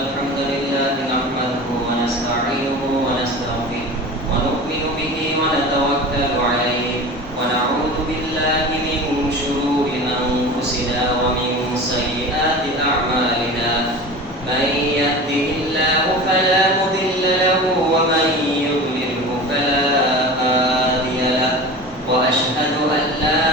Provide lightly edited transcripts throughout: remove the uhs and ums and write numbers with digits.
الحمد لله نحمده ونستعينه ونستغفره ونؤمن به ونتوكل عليه ونعوذ بالله من شرور أنفسنا ومن سيئات أعمالنا من يهده الله فلا مضل له ومن يضلله فلا هادي له وأشهد أن لا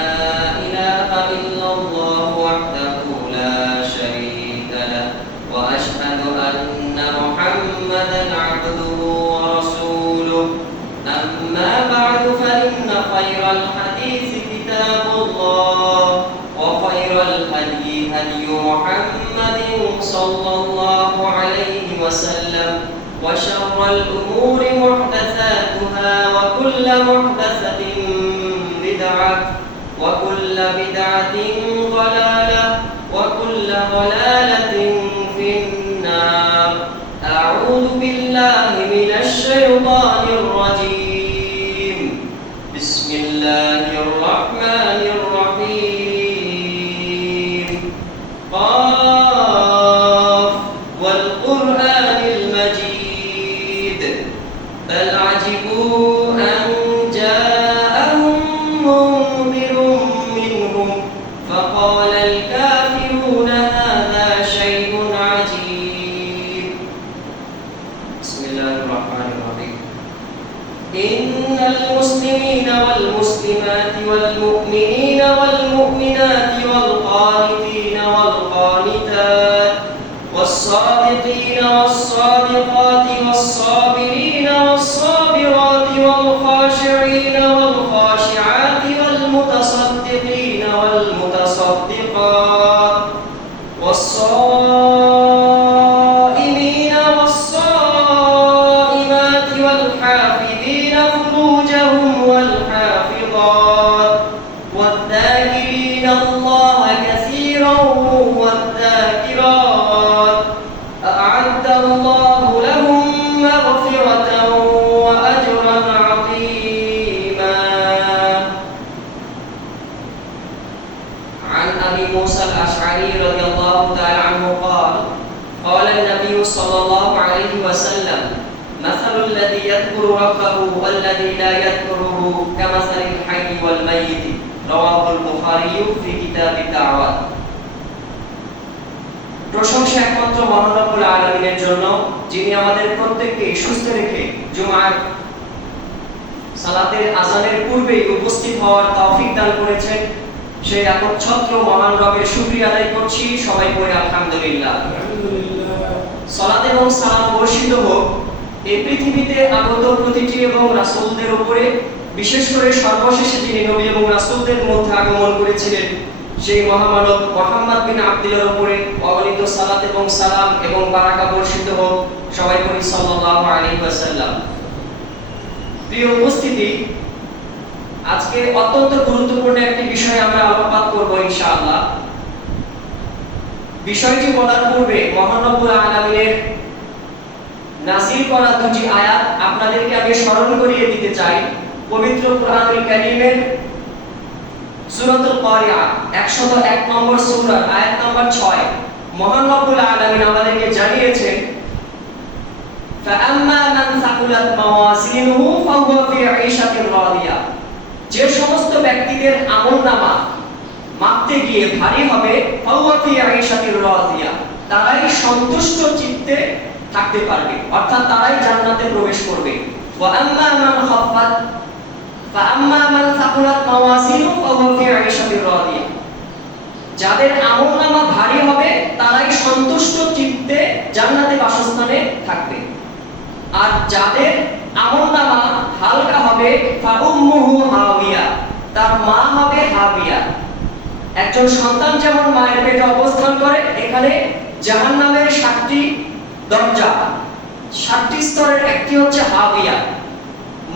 إله إلا الله وحده لا شريك له وأشهد أن محمدا عبده ورسوله أما بعد فإن خير الحديث كتاب الله وخير الهدي هدي محمد صلى الله عليه وسلم وشر الأمور محدثاتها وكل محدثة بدعة وكل بدعة ضلالة وكل ضلالة في النار. أعوذ بالله من الشيطان الرجيم. بسم الله الرحمن الرحيم. قاف والقرآن المجيد بل عجبوا أن جاءهم منذر منهم فقال الكافرون هذا شيء عجيب. بسم الله الرحمن الرحيم. إن المسلمين والمسلمات والمؤمنين والمؤمنات والقانتين والقانتات والصادقين والصادقات والصابرين والصابرات والخاشعين والخاشعات والمتصدقين والمتصدقات والصائمين والصائمات والحافظين فروجهم والحافظات والذاكرين الله كثيرا والذاكرات أعد الله لهم مغفرة وأجرا عظيما. عن أبي موسى الأشعري رضي الله تعالى عنه قال قال النبي صلى الله عليه وسلم مثل الذي يذكر ربه والذي لا يذكره كمثل الحي والميت. رواه البخاري في كتاب الدعوات. প্রশংসা একমাত্র মহান রব্বুল আলামিনের জন্য, যিনি আমাদের প্রত্যেককে সুস্থ রেখে জুমার সালাতের আযানের পূর্বেই উপস্থিত হওয়ার তৌফিক দান করেছেন। সেই একচ্ছত্র মহান রবের শুকরিয়া আদায় করছি। সবাই পড়ে আলহামদুলিল্লাহ। সালাত এবং সালাম বর্ষিত হোক এই পৃথিবীতে আগত প্রতিটি এবং রাসূলদের উপরে, বিশেষ করে সর্বশেষে যিনি নবী এবং রাসূলদের মধ্যে আগমন করেছিলেন সেই মহামানব মুহাম্মদ বিন আব্দুল্লাহর উপরে অগণিত সালাত এবং সালাম এবং বারাকা বর্ষিত হোক। সবাই পড়ি সাল্লাল্লাহু আলাইহি ওয়াসাল্লাম। প্রিয় উপস্থিতি, আজকে অত্যন্ত গুরুত্বপূর্ণ একটি বিষয় আমরা আলোকপাত করব ইনশাআল্লাহ। বিষয়টি বলার পূর্বে মহান রব্বুল আলামিনের নাযিল করা দুটি আয়াত আপনাদেরকে আমি স্মরণ করিয়ে দিতে চাই। পবিত্র কোরআনুল কারীমের সূরাতুল কারিয়া 101 নম্বর সূরা আয়াত নম্বর 6 মহান রব্বুল আলামিন আমাদেরকে জানিয়েছেন ফাআম্মা মান সাকুলাত মাওয়াজিনুহু ফাহুয়া ফি ঈশাতির রাদিয়া। যে সমস্ত ব্যক্তিদের আমলনামা মাপতে গিয়ে ভারী হবে ফাহুয়া ফি ঈশাতির রাদিয়া, তারাই সন্তুষ্ট চিত্তে থাকতে পারবে, অর্থাৎ তারাই জান্নাতে প্রবেশ করবে। ওয়া আম্মা মান খাফফাত ফাআম্মা মান সাকুলাত মাওয়াজিনুহু ফাহুয়া ফি ঈশাতির রাদিয়া। যাদের আমলনামা ভারী হবে তারাই সন্তুষ্ট চিত্তে জান্নাতে বাসস্থানে থাকবে, আর যাদের আমলনামা হালকা হবে ফাউম্মুহু হাওিয়া, তার মা হবে হাবিয়া। একজন সন্তান যেমন মায়ের পেটে অবস্থান করে, এখানে জাহান্নামের 7টি দরজা, 7টি স্তরের একটি হচ্ছে হাবিয়া।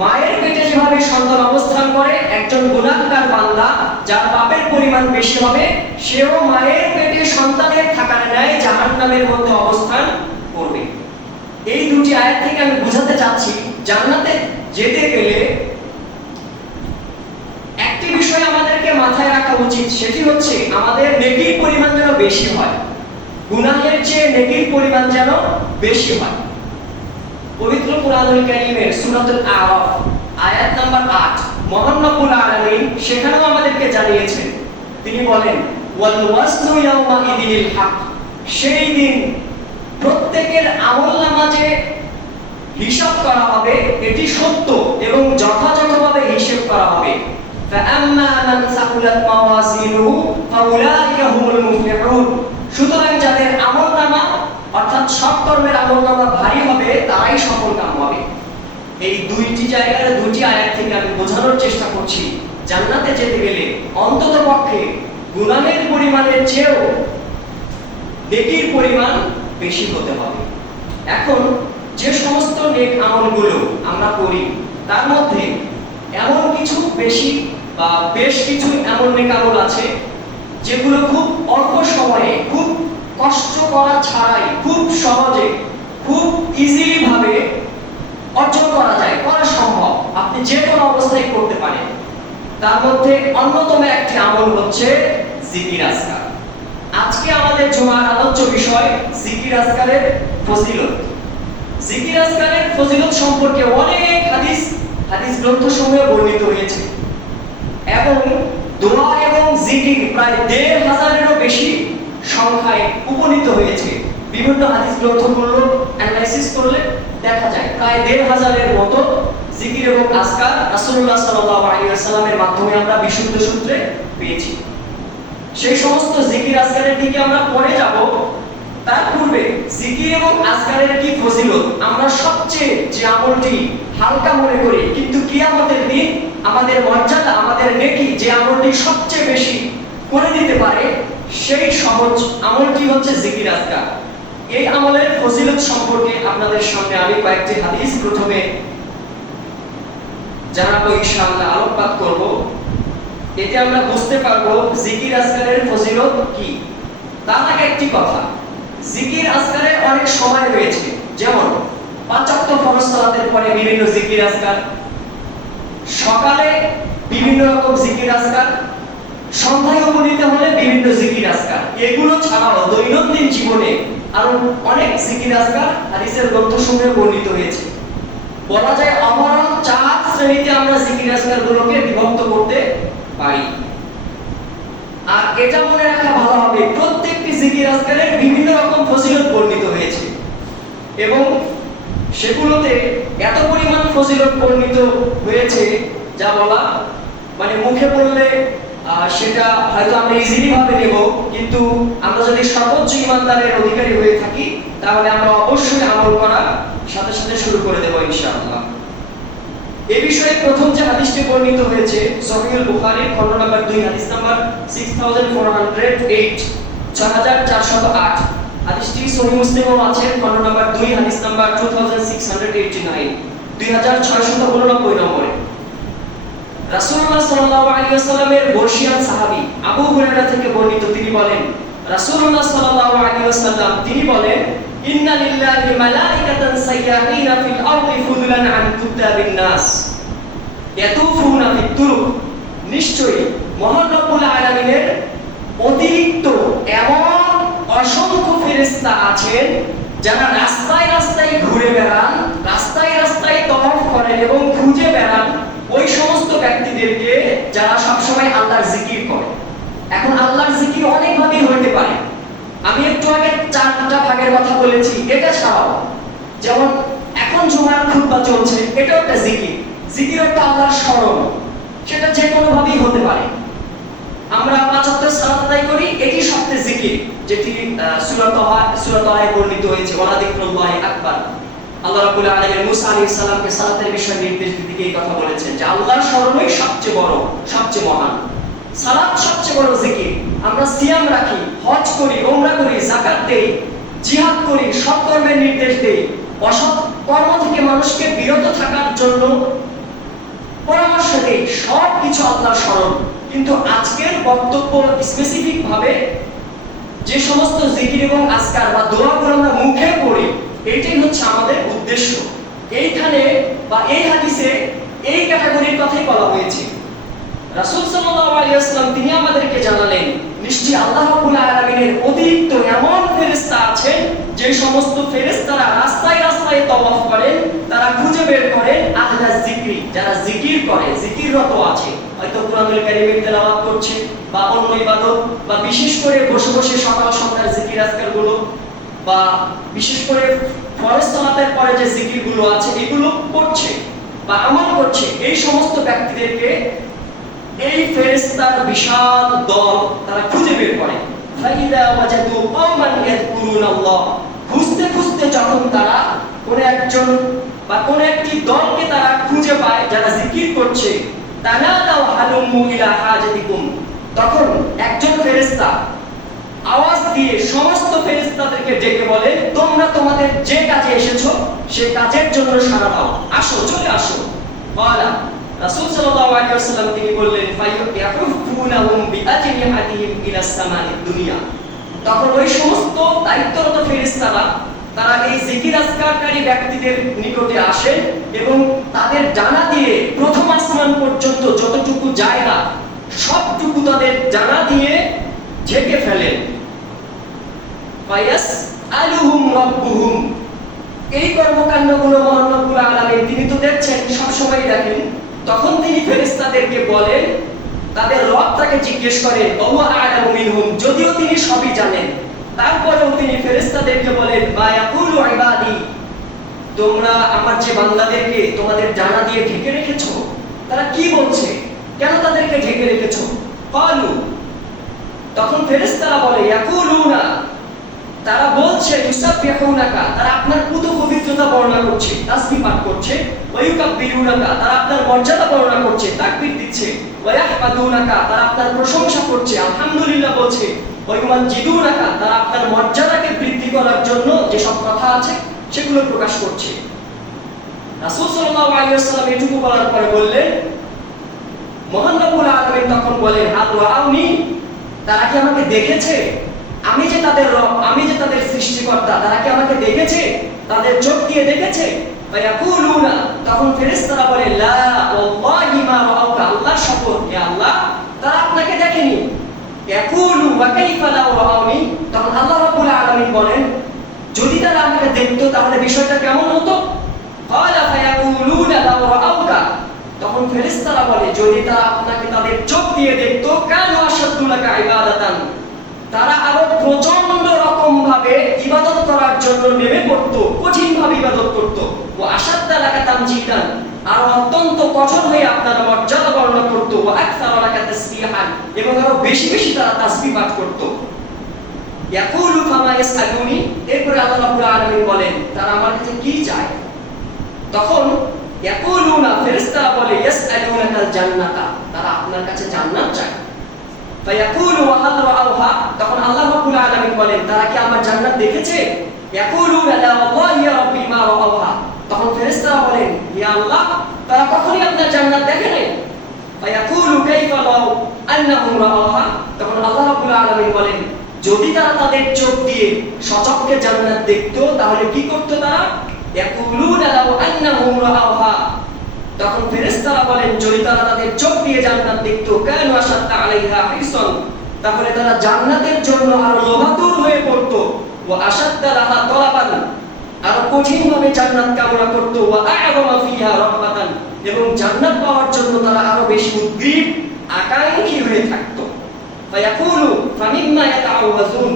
মায়ের পেটে যেভাবে সন্তান অবস্থান করে, একজন গুনাহগার বান্দা যার পাপের পরিমাণ বেশি হবে সেও মায়ের পেটে সন্তানের থাকার ন্যায় জাহান্নামের মধ্যে অবস্থান করবে। এই দুটি আয়াত থেকে আমি বোঝাতে চাচ্ছি, জান্নাতে যেতে গেলে একটি বিষয় আমাদেরকে মাথায় রাখা উচিত, সেটি হচ্ছে আমাদের নেকির পরিমাণ যেন বেশি হয়। গুনাহের চেয়ে নেকির পরিমাণ যেন বেশি হয়। পবিত্র কুরআনুল কারীমের সূরাতুল আরাফ আয়াত নাম্বার 8 মহান রব্বুল আলামিন সেখানেও আমাদেরকে জানিয়েছেন, তিনি বলেন ওয়াল ওয়াজনু ইয়াওমা ইদিনিল হক, সেই দিন প্রত্যেকের আমলনামা যে হিসাব করা হবে এটি সত্য এবং যথাযথভাবে হিসাব করা হবে। ফাআম্মা মান সাকুলাত মাওয়াজিনুহু ফাউলাইকা হুমুল মুফলিহুন, সুতরাং যাদের আমলনামা অর্থাৎ সৎ কর্মের আমলনামা ভারী হবে তারাই সফলকাম হবে। এই দুইটি জায়গার দুইটি আয়াত থেকে আমি বোঝানোর চেষ্টা করছি জান্নাতে যেতে গেলে অন্ততপক্ষে গুনাহের পরিমাণের চেয়েও নেকির পরিমাণ বেশি হতে হবে। এখন যে সমস্ত নেক আমলগুলো আমরা করি তার মধ্যে এমন কিছু বেশি বা বেশ কিছু এমন নেক আমল আছে যেগুলো খুব অল্প সময়ে, খুব কষ্ট করা ছাড়াই, খুব সহজে, খুব ইজিলি ভাবে অর্জন করা যায়, করা সম্ভব, আপনি যে কোনো অবস্থায় করতে পারেন। তার মধ্যে অন্যতম একটি আমল হচ্ছে জিকির আজকার। আজকে আমাদের জুমার আলোচ্য বিষয় জিকির আজকারের ফজিলত। জিকির আজকারের ফজিলত সম্পর্কে অনেক হাদিস গ্রন্থসমূহে বর্ণিত হয়েছে এবং দোয়া এবং জিকির প্রায় ১৫০০-এরও বেশি সংখ্যায় উপনীত হয়েছে। বিভিন্ন হাদিস গ্রন্থগুলো অ্যানালাইসিস করলে দেখা যায় প্রায় ১৫০০-এর মতো জিকির এবং আজকার রাসূলুল্লাহ সাল্লাল্লাহু আলাইহি ওয়াসাল্লামের মাধ্যমে আমরা বিশুদ্ধ সূত্রে পেয়েছি। সেই সমস্ত জিকির আজকারের দিকে আমরা পরে যাব। তার পূর্বে জিকির এবং আজকারের কি ফজিলত, আমরা সবচেয়ে যে আমলটি হালকা মনে করি কিন্তু কিয়ামতের দিন আমাদের মর্যাদা, আমাদের নেকি যে আমলটি সবচেয়ে বেশি করে দিতে পারে, সেই সহজ আমলটি হচ্ছে জিকির আজকার। এই আমলের ফজিলত সম্পর্কে আপনাদের সামনে আমি কয়েকটি হাদিস প্রথমে জানাবো, ইনশাআল্লাহ আলোকপাত করব। এতে আমরা বুঝতে পারবো জিকির আজকারের ফজিলত কি। তার আগে একটি কথা, জিকির আজকারের অনেক সময় রয়েছে, যেমন ৫ ওয়াক্ত ফরজ সালাতের পরে বিভিন্ন জিকির আজকার, সকালে বিভিন্ন রকম জিকির আজকার, সন্ধ্যায় উপনীত হলে বিভিন্ন জিকির আজকার। এগুলো ছাড়াও দৈনন্দিন জীবনে আরো অনেক জিকির আজকার হাদিসের গ্রন্থসমূহে বর্ণিত হয়েছে। বলা যায় অমরণ ৪ শ্রেণীতে আমরা জিকির আজকারগুলোকে বিভক্ত করতে পারি। আর এটা মনে রাখা ভালো হবে, প্রত্যেকটি জিকির আজকারের বিভিন্ন রকম ফজিলত বর্ণিত হয়েছে এবং সেগুলোতে এত পরিমাণ ফজিলত বর্ণিত হয়েছে যা বলা মানে মুখে বললে সেটা হয়তো আমরা ইজিলি ভাবে নেব, কিন্তু আমরা যদি সর্বোচ্চ ঈমানদারের অধিকারী হয়ে থাকি তাহলে আমরা অবশ্যই আমল করা সাথে সাথে শুরু করে দেব ইনশাআল্লাহ। এই বিষয়ে প্রথম যে হাদিসটি বর্ণিত হয়েছে সহিহুল বুখারী খণ্ড নাম্বার 2 হাদিস নাম্বার 6408 6408, হাদিসটি সহিহ মুসলিমও আছে খণ্ড নাম্বার 2 হাদিস নাম্বার 2689 2689 নম্বরে। রাসূলুল্লাহ সাল্লাল্লাহু আলাইহি ওয়াসাল্লামের বর্ষিয়ান সাহাবী আবু হুরায়রা থেকে বর্ণিত, তিনি বলেন রাসূলুল্লাহ সাল্লাল্লাহু আলাইহি ওয়াসাল্লাম তিনি বলেন ইন্না লিল্লাহি মালাইকাতান সাইয়াহিনা ফিল আরদি ফুদলান আন কুতাবিন নাস ইয়াতুফুনা ফিত তুরুক, নিশ্চয়ই মহান রব্বুল আলামিনের অতিরিক্ত এমন অসংখ্য ফেরেশতা আছেন যারা রাস্তায় রাস্তায় ঘুরে বেড়ান, রাস্তায় রাস্তায় তওয়াফ করেন এবং খুঁজে বেড়ান ওই সমস্ত ব্যক্তিদেরকে যারা সবসময় আল্লাহর জিকির করে। এখন আল্লাহর জিকির অনেক ভাবেই হতে পারে। আমি একটু আগে 4টা ভাগের কথা বলেছি, এটা ছাড়াও যেমন এখন জুমার খুতবা চলছে, এটাও একটা জিকির। জিকির একটা আল্লাহর স্মরণ, সেটা যে কোনো ভাবেই হতে পারে। আমরা 5 ওয়াক্ত সালাত আদায় করি, এটি সবচেয়ে জিকির, যেটি সূরা তাহায় বর্ণিত হয়েছে ওয়ালা যিকরুল্লাহি আকবার। আল্লাহ রাব্বুল আলামিন মুসা আলাইহিস সালামকে সালাতের বিষয়ে নির্দেশ দিতে গিয়ে এই কথা বলেছেন যে আল্লাহর স্মরণই সবচেয়ে বড়, সবচেয়ে মহান। সালাত সবচেয়ে বড় জিকির। আমরা সিয়াম রাখি, হজ করি, উমরা করি, যাকাত দেই, জিহাদ করি, সৎ কর্মের নির্দেশ দেই, অসৎ কর্ম থেকে মানুষকে বিরত থাকার জন্য পরামর্শ দেই, সব কিছু আল্লাহর স্মরণ। কিন্তু আজকের বক্তব্য স্পেসিফিক ভাবে যে সমস্ত জিকির এবং আজকার বা দোয়াগুলো আমরা মুখে পড়ি, এটাই হচ্ছে আমাদের উদ্দেশ্য। এইখানে বা এই হাদিসে এই ক্যাটাগরির কথাই বলা হয়েছে। রাসূল সাল্লাল্লাহু আলাইহি ওয়াসাল্লাম তিনি আমাদেরকে জানালেন নিশ্চয়ই আল্লাহ রাব্বুল আলামিনের অতিরিক্ত এমন ফেরেশতা যে সমস্ত ফেরেশতারা রাস্তায় রাস্তায় তাওয়াফ করেন, তারা খুঁজে বের করেন আহলাজ জিকরি, যারা জিকির করে, জিকিররত আছে, হয়তো কোরআনুল কারীমের তেলাওয়াত করছে বা অন্য ইবাদত, বা বিশেষ করে বসে বসে সকাল সন্ধ্যার জিকির আজকারগুলো, বা বিশেষ করে ফরজ সালাতের পরে যে জিকিরগুলো আছে এগুলো করছে বা আমল করছে, এই সমস্ত ব্যক্তিদেরকে এই ফেরেশতার বিশাল দল তারা খুঁজে বের করে। ফাইদা ওয়াজাদু কওমান ইয়াযকুরুনাল্লাহ, খুঁজতে খুঁজতে যখন তারা কোন একজন বা কোন একটি দলকে তারা খুঁজে পায় যারা জিকির করছে, তানাদাউ হালুমু ইলা হাজাতিকুম, তখন একজন ফেরেশতা আওয়াজ দিয়ে সমস্ত ফেরেশতাদেরকে ডেকে বলে, তোমরা তোমাদের যে কাজে এসেছো সেই কাজের জন্য সাড়া দাও, আসো, চলে আসো। বলা রাসূল সাল্লাল্লাহু আলাইহি ওয়াসাল্লাম তিনি বললেন, ফায়াকুফুনাহুম বিআজনিহাতিহিম ইলাস সামানিদ দুনিয়া, তখন ওই সমস্ত দায়িত্বরত ফেরেশতারা তারা এই জিকির আজকারকারী ব্যক্তিদের নিকটে আসেন এবং তাদের ডানা দিয়ে প্রথম আসমান পর্যন্ত যতটুকু জায়গা সবটুকু তাদের ডানা দিয়ে ঢেকে ফেলেন। ফায়াস আলুহুম রাব্বুহুম, এই কর্মকাণ্ডগুলো মহান রব্বুল আলামিন তিনি তো দেখছেন, সব সময় দেখেন, তখন তিনি ফেরেশতাদেরকে বলেন, তাদের রব তাকে জিজ্ঞেস করেন, ওয়া আ'লামু মিনহুম, যদিও তিনি সবই জানেন, তারপরেও তিনি ফেরেশতাদেরকে বলেন, মা ইয়াকুলু ইবাদি, তোমরা আমার যে বান্দাদেরকে তোমাদের ডানা দিয়ে ঢেকে রেখেছো তারা কি বলছে, কেন তাদেরকে ঢেকে রেখেছো? ক্বালু, তখন ফেরেশতারা বলে, ইয়াকুলুনা, তারা বলছে, ইউসাববিহুনাকা, তারা আপনার পুত পবিত্রতা বর্ণনা করছে, তাসবিহ পাঠ করছে, ওয়া ইউকাব্বিরুনাকা, তারা আপনার মর্যাদা বর্ণনা করছে, তাকবীর দিচ্ছে, ওয়া ইয়াহমাদুনাকা, তারা আপনার প্রশংসা করছে, আলহামদুলিল্লাহ বলছে, ওয়া ইউমাজ্জিদুনাকা, তারা আপনার মর্যাদাকে বৃদ্ধি করার জন্য যে সব কথা আছে সেগুলো প্রকাশ করছে। রাসূল সাল্লাল্লাহু আলাইহি ওয়াসাল্লাম এটুকু বলার পরে বললেন, মহান রব্বুল আলামিন তখন বলেন, হাল রাআউনি, তারা কি আমাকে দেখেছে? আমি যে তাদের রব, আমি যে তাদের সৃষ্টিকর্তা, তারা কি আমাকে দেখেছে? তাদের চোখ দিয়ে দেখেছে? ফায়াকুলুনা, তখন ফেরেশতারা বলে, লা ওয়াল্লাহি মা রাআউকা, আল্লাহর শপথ হে আল্লাহ, তারা আপনাকে দেখেনি। ইয়াকুলু ওয়া কাইফা লাউ রাআউনি, তখন আল্লাহ রাব্বুল আলামিন বলেন, যদি তারা আমাকে দেখতো তাহলে বিষয়টা কেমন হতো? ক্বালা ফায়াকুলুনা লাউ রাআউকা, তখন ফেরেশতারা বলে, যদি তারা আপনাকে তাদের চোখ দিয়ে দেখতো, কানু আশাদ্দু লাকা ইবাদাতান, তারা আরো প্রচন্ড রকম ভাবে ইবাদত করার জন্য নেমে পড়তো, কঠিন ভাবে ইবাদত করত। ও আশাদ্দা লাকা তামজিদান, আর অত্যন্ত কঠোর হয়ে আপনার মর্যাদা বর্ণনা করত। ও আকসারা লাকা তাসবিহান, এবং আরো বেশি বেশি তারা তাসবিহ পাঠ করত। ইয়াকুলু ফামা ইয়াসআলুনি, এরপরে আল্লাহ রাব্বুল আলামিন বলেন, তারা আমার কাছে কি চায়? তখন ইয়াকুলুনা, ফেরেশতারা বলে, ইয়াসআলুনাকাল জান্নাতা, তারা আপনার কাছে জান্নাত চায়। ফায়াকুলু ওয়া হাল রাআউহা, তখন আল্লাহ রাব্বুল আলামিন বলেন, তারা কি আমার জান্নাত দেখেছে? ইয়াকুলুনা লা ওয়াল্লাহি ইয়া রাব্বি মা রাআউহা, তখন ফেরেশতারা বলেন, ইয়া আল্লাহ, তারা কখনোই আপনার জান্নাত দেখে নাই। ফায়াকুলু কাইফা লাউ আন্নাহুম রাআউহা, তখন আল্লাহ রাব্বুল আলামিন বলেন, যদি তারা তাদের চোখ দিয়ে সচক্ষে জান্নাত দেখতো তাহলে কি করতো তারা? ইয়াকুলুনা লাউ আন্নাহুম রাআউহা, তখন ফেরেশতারা বলেন, যদি তারা তাদের চোখ দিয়ে জান্নাত দেখতো, কানু আশাদ্দা আলাইহা হিরসান, তাহলে তারা জান্নাতের জন্য আরো লোভাতুর হয়ে পড়তো। ওয়া আশাদ্দা লাহা তলাবান, আরো কঠিন ভাবে জান্নাত কামনা করতো। ওয়া আ'যামা ফিহা রাহবাতান, এবং জান্নাত পাওয়ার জন্য তারা আরো বেশি উদ্গ্রীব, আকাঙ্ক্ষী হয়ে থাকতো। ফায়াকুলু ফামিম্মা ইয়াতাআওয়াজুন,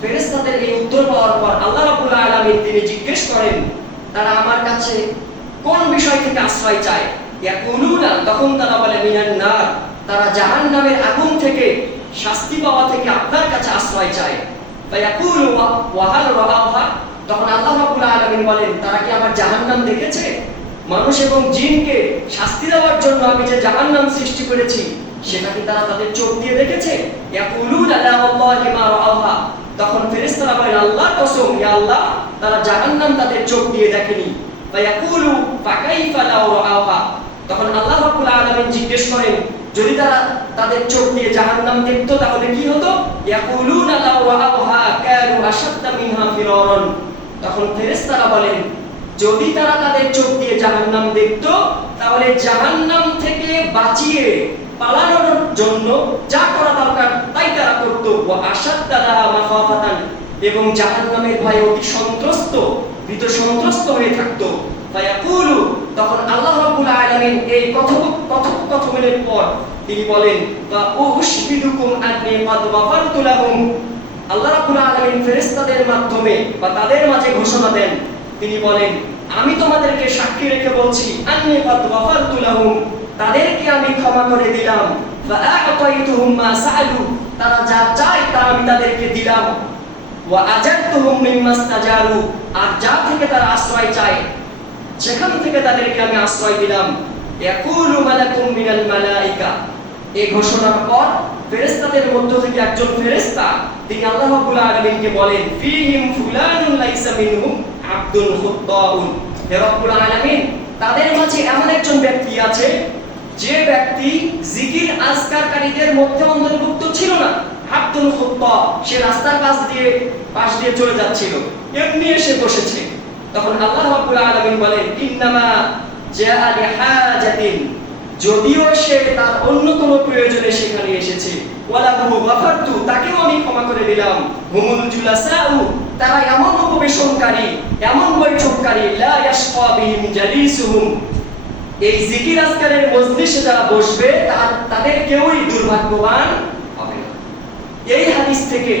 ফেরেশতাদের এই উত্তর পাওয়ার পর আল্লাহ রাব্বুল আলামিন তিনি জিজ্ঞেস করেন, তারা আমার কাছে কোন বিষয় থেকে আশ্রয় চায়? ইয়াকুলুনা, তখন তারা বলে, মিনান নার, তারা জাহান্নামের আগুন থেকে শাস্তি পাওয়া থেকে আপনার কাছে আশ্রয় চায়। ফায়াকুলু ওয়া হাল রাআউহা, তখন আল্লাহ রাব্বুল আলামিন বলেন, তারা কি আমার জাহান্নাম দেখেছে? মানুষ এবং জিনকে শাস্তি দেওয়ার জন্য আমি যে জাহান্নাম সৃষ্টি করেছি সেটা কি তারা তাদের চোখ দিয়ে দেখেছে? ইয়াকুলুনা লা ওয়াল্লাহি মা রাআউহা, তখন ফেরেশতারা বলেন, আল্লাহর কসম ইয়া আল্লাহ, তারা জাহান্নাম তাদের চোখ দিয়ে দেখেনি। ফায়াকুলু ফাকাইফা লাউ রাআউহা, তখন আল্লাহ রাব্বুল আলামিন জিজ্ঞেস করেন, যদি তারা তাদের চোখ দিয়ে জাহান্নাম দেখতো তাহলে কি হতো? ইয়াকুলুনা লাউ রাআউহা কানু আশাদ্দা মিনহা ফিরারান, তখন ফেরেশতারা বলেন, যদি তারা তাদের চোখ দিয়ে জাহান্নাম দেখতো তাহলে জাহান্নাম থেকে বাঁচিয়ে পালানোর জন্য যা করা দরকার তাই তারা করতো। ওয়া আশাদ্দা লাহা মাখাফাতান, এবং জাহান্নামের ভয়ে অতি সন্ত্রস্ত ভীত সন্ত্রস্ত হয়ে থাকতো। ফায়াকুলু, তখন আল্লাহ রাব্বুল আলামিন এই কথোপকথনের পর তিনি বলেন, বা উশহিদুকুম আন্নী ক্বাদ গাফারতু লাহুম। আল্লাহ রাব্বুল আলামিন ফেরেশতাদের মাধ্যমে বা তাদের মাঝে ঘোষণা দেন, তিনি বলেন, আমি তোমাদেরকে সাক্ষী রেখে বলছি, আন্নী ক্বাদ গাফারতু লাহুম, তাদেরকে আমি ক্ষমা করে দিলাম। ফাআতাইতুহুম মা সাআলু, তারা যা চায় তা আমি তাদেরকে দিলাম। ওয়া আজারতুহুম মিম্মা ইসতাজারু, আর যা থেকে তারা আশ্রয় চায় সেখান থেকে তাদেরকে আমি আশ্রয় দিলাম। ইয়াকুলু মালাকুম মিনাল মালাইকা, এই ঘোষণার পর ফেরেশতাদের মধ্য থেকে একজন ফেরেশতা তিনি আল্লাহ রাব্বুল আলামিনকে বলেন, ফীহিম ফুলানুন লাইসা মিনহুম আবদুন খুত্তাউন, হে রাব্বুল আলামিন, তাদের মাঝে এমন একজন ব্যক্তি আছে যে ব্যক্তি জিকির আজকারকারীদের মধ্যে অন্তর্ভুক্ত ছিল না। আবদুল খুত্তা, সে রাস্তার পাশ দিয়ে চলে যাচ্ছিল, এমনি এসে বসেছে। তখন আল্লাহ রাব্বুল আলামিন বলেন, ইন্নামা জাআ লিহাজাতিন, যদিও সে তার অন্য কোনো প্রয়োজনে সেখানে এসেছে। ওয়ালাহু গাফারতু, তাকেও আমি ক্ষমা করে দিলাম। হুমুল জুলাসাউ, তারা এমন উপবেশনকারী, এমন বৈঠককারী, লা ইয়াশকা বিহিম জালিসুহুম, এই জিকির আজকারের মজলিসে যারা বসবে তাদের কেউই দুর্ভাগ্যবান হবে না। এই হাদিস থেকে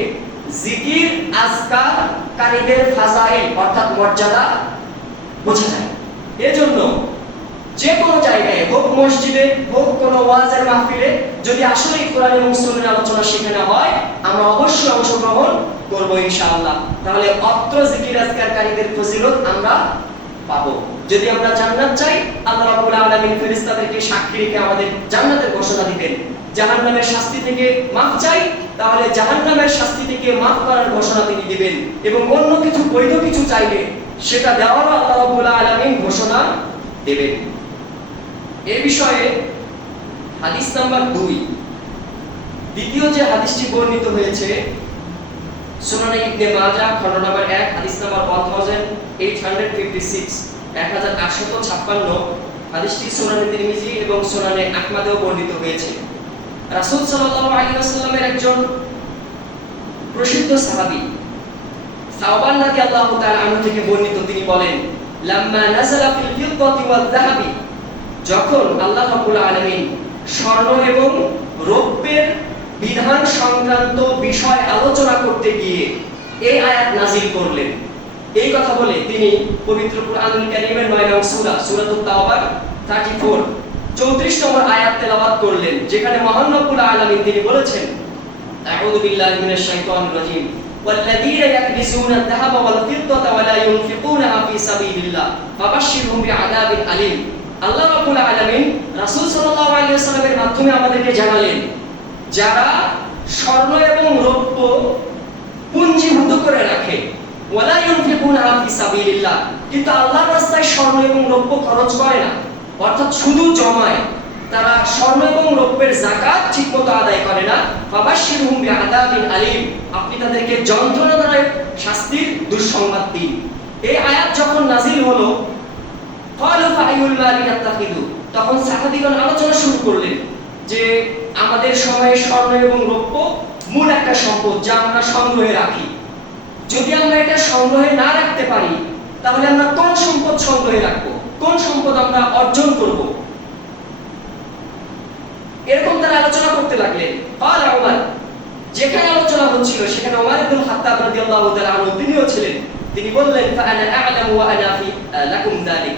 জিকির আজকারকারীদের ফাজাইল অর্থাৎ মর্যাদা বোঝা যায়। এজন্য যে কোনো জায়গায় হোক, মসজিদে হোক, কোনো ওয়াজের মাহফিলে যদি আসলে কোরআন এবং সুন্নাহর আলোচনা সেখানে হয়, আমরা অবশ্যই অংশগ্রহণ করব ইনশাআল্লাহ। তাহলে অত্র জিকির আজকারকারীদের ফজিলত আমরা পাবো। যদি আমরা জান্নাত চাই, আল্লাহ রাব্বুল আলামিন ফেরেশতাদেরকে সাক্ষী রেখে আমাদের জান্নাতের ঘোষণা দিবেন। জাহান্নামের শাস্তি থেকে মাফ চাই, তাহলে জাহান্নামের শাস্তি থেকে মাফ করার ঘোষণা তিনি দিবেন। এবং অন্য কিছু বৈধ কিছু চাইলে সেটা দেওয়ারও আল্লাহ রাব্বুল আলামিন ঘোষণা দেবেন। এই বিষয়ে হাদিস নাম্বার 2, দ্বিতীয় যে হাদিসটি বর্ণিত হয়েছে সুনানে ইবনে মাজাহ খণ্ড নাম্বার 1 হাদিস নাম্বার 1856, 1856, হাদিসটি সুনানে তিরমিজি এবং সুনানে আহমদেও বর্ণিত হয়েছে। রাসূল সাল্লাল্লাহু আলাইহি ওয়াসাল্লামের একজন প্রসিদ্ধ সাহাবী সাওবান রাদিয়াল্লাহু তাআলা আনহু থেকে বর্ণিত, তিনি বলেন, লাম্মা নাযালা ফিল ফিদ্দাতি ওয়াল যাহাবি, যখন আল্লাহ রাব্বুল আলামিন স্বর্ণ এবং রৌপ্যের বিধান সংক্রান্ত বিষয় আলোচনা করতে গিয়ে এই আয়াত নাযিল করলেন। এই কথা বলে তিনি পবিত্র কুরআনুল কারীমের 9 নং সূরা সূরাতুত তাওবার 34 নম্বর আয়াত তেলাওয়াত করলেন, যেখানে মহান রব্বুল আলামিন তিনি বলেছেন, আউযু বিল্লাহি মিনাশ শাইতানির রাজীম, ওয়াল্লাযীনা ইয়াকনিজুনা আয-যাহাবা ওয়াল ফিদ্দাতা ওয়া লা ইউনফিকুনাহা ফী সাবিলিল্লাহ ফাবাশশিরহুম বিআযাবিন আলীম। আল্লাহ রাব্বুল আলামিন রাসূল সাল্লাল্লাহু আলাইহি ওয়াসাল্লামের মাধ্যমে আমাদেরকে জানালেন, যারা স্বর্ণ এবং রৌপ্য পুঞ্জীভূত করে রাখে, ওয়ালা ইউনফিকুনাহা ফী সাবিলিল্লাহ, কিন্তু আল্লাহর রাস্তায় স্বর্ণ এবং রৌপ্য খরচ করে না, অর্থাৎ শুধু জমায়, তারা স্বর্ণ এবং রৌপ্যের যাকাত ঠিকমতো আদায় করে না, ফাবাশশিরহুম বিআযাবিন আলীম, আপনি তাদেরকে যন্ত্রণাদায়ক শাস্তির দুঃসংবাদ দিন। এই আয়াত যখন নাযিল হলো, ক্বালু ফাআইয়ুল মালি নাত্তাখিযু, তখন সাহাবীগণ আলোচনা শুরু করলেন যে আমাদের সময়ে স্বর্ণ এবং রৌপ্য মূল একটা সম্পদ, যা আমরা সংগ্রহে রাখি। যদি আমরা এটা সংগ্রহে না রাখতে পারি, তাহলে আমরা কোন সম্পদ সংগ্রহে রাখবো, কোন সম্পদ আমরা অর্জন করব? এরকম তারা আলোচনা করতে লাগলেন। ক্বালা উমর, যেখানে আলোচনা হচ্ছিল সেখানে উমর ইবনে খাত্তাব রাদিয়াল্লাহু তাআলা আনহু তিনিও ছিলেন। তিনি বললেন, ফাআনা আ'লামু ওয়া আনা ফি লাকুম যালিক,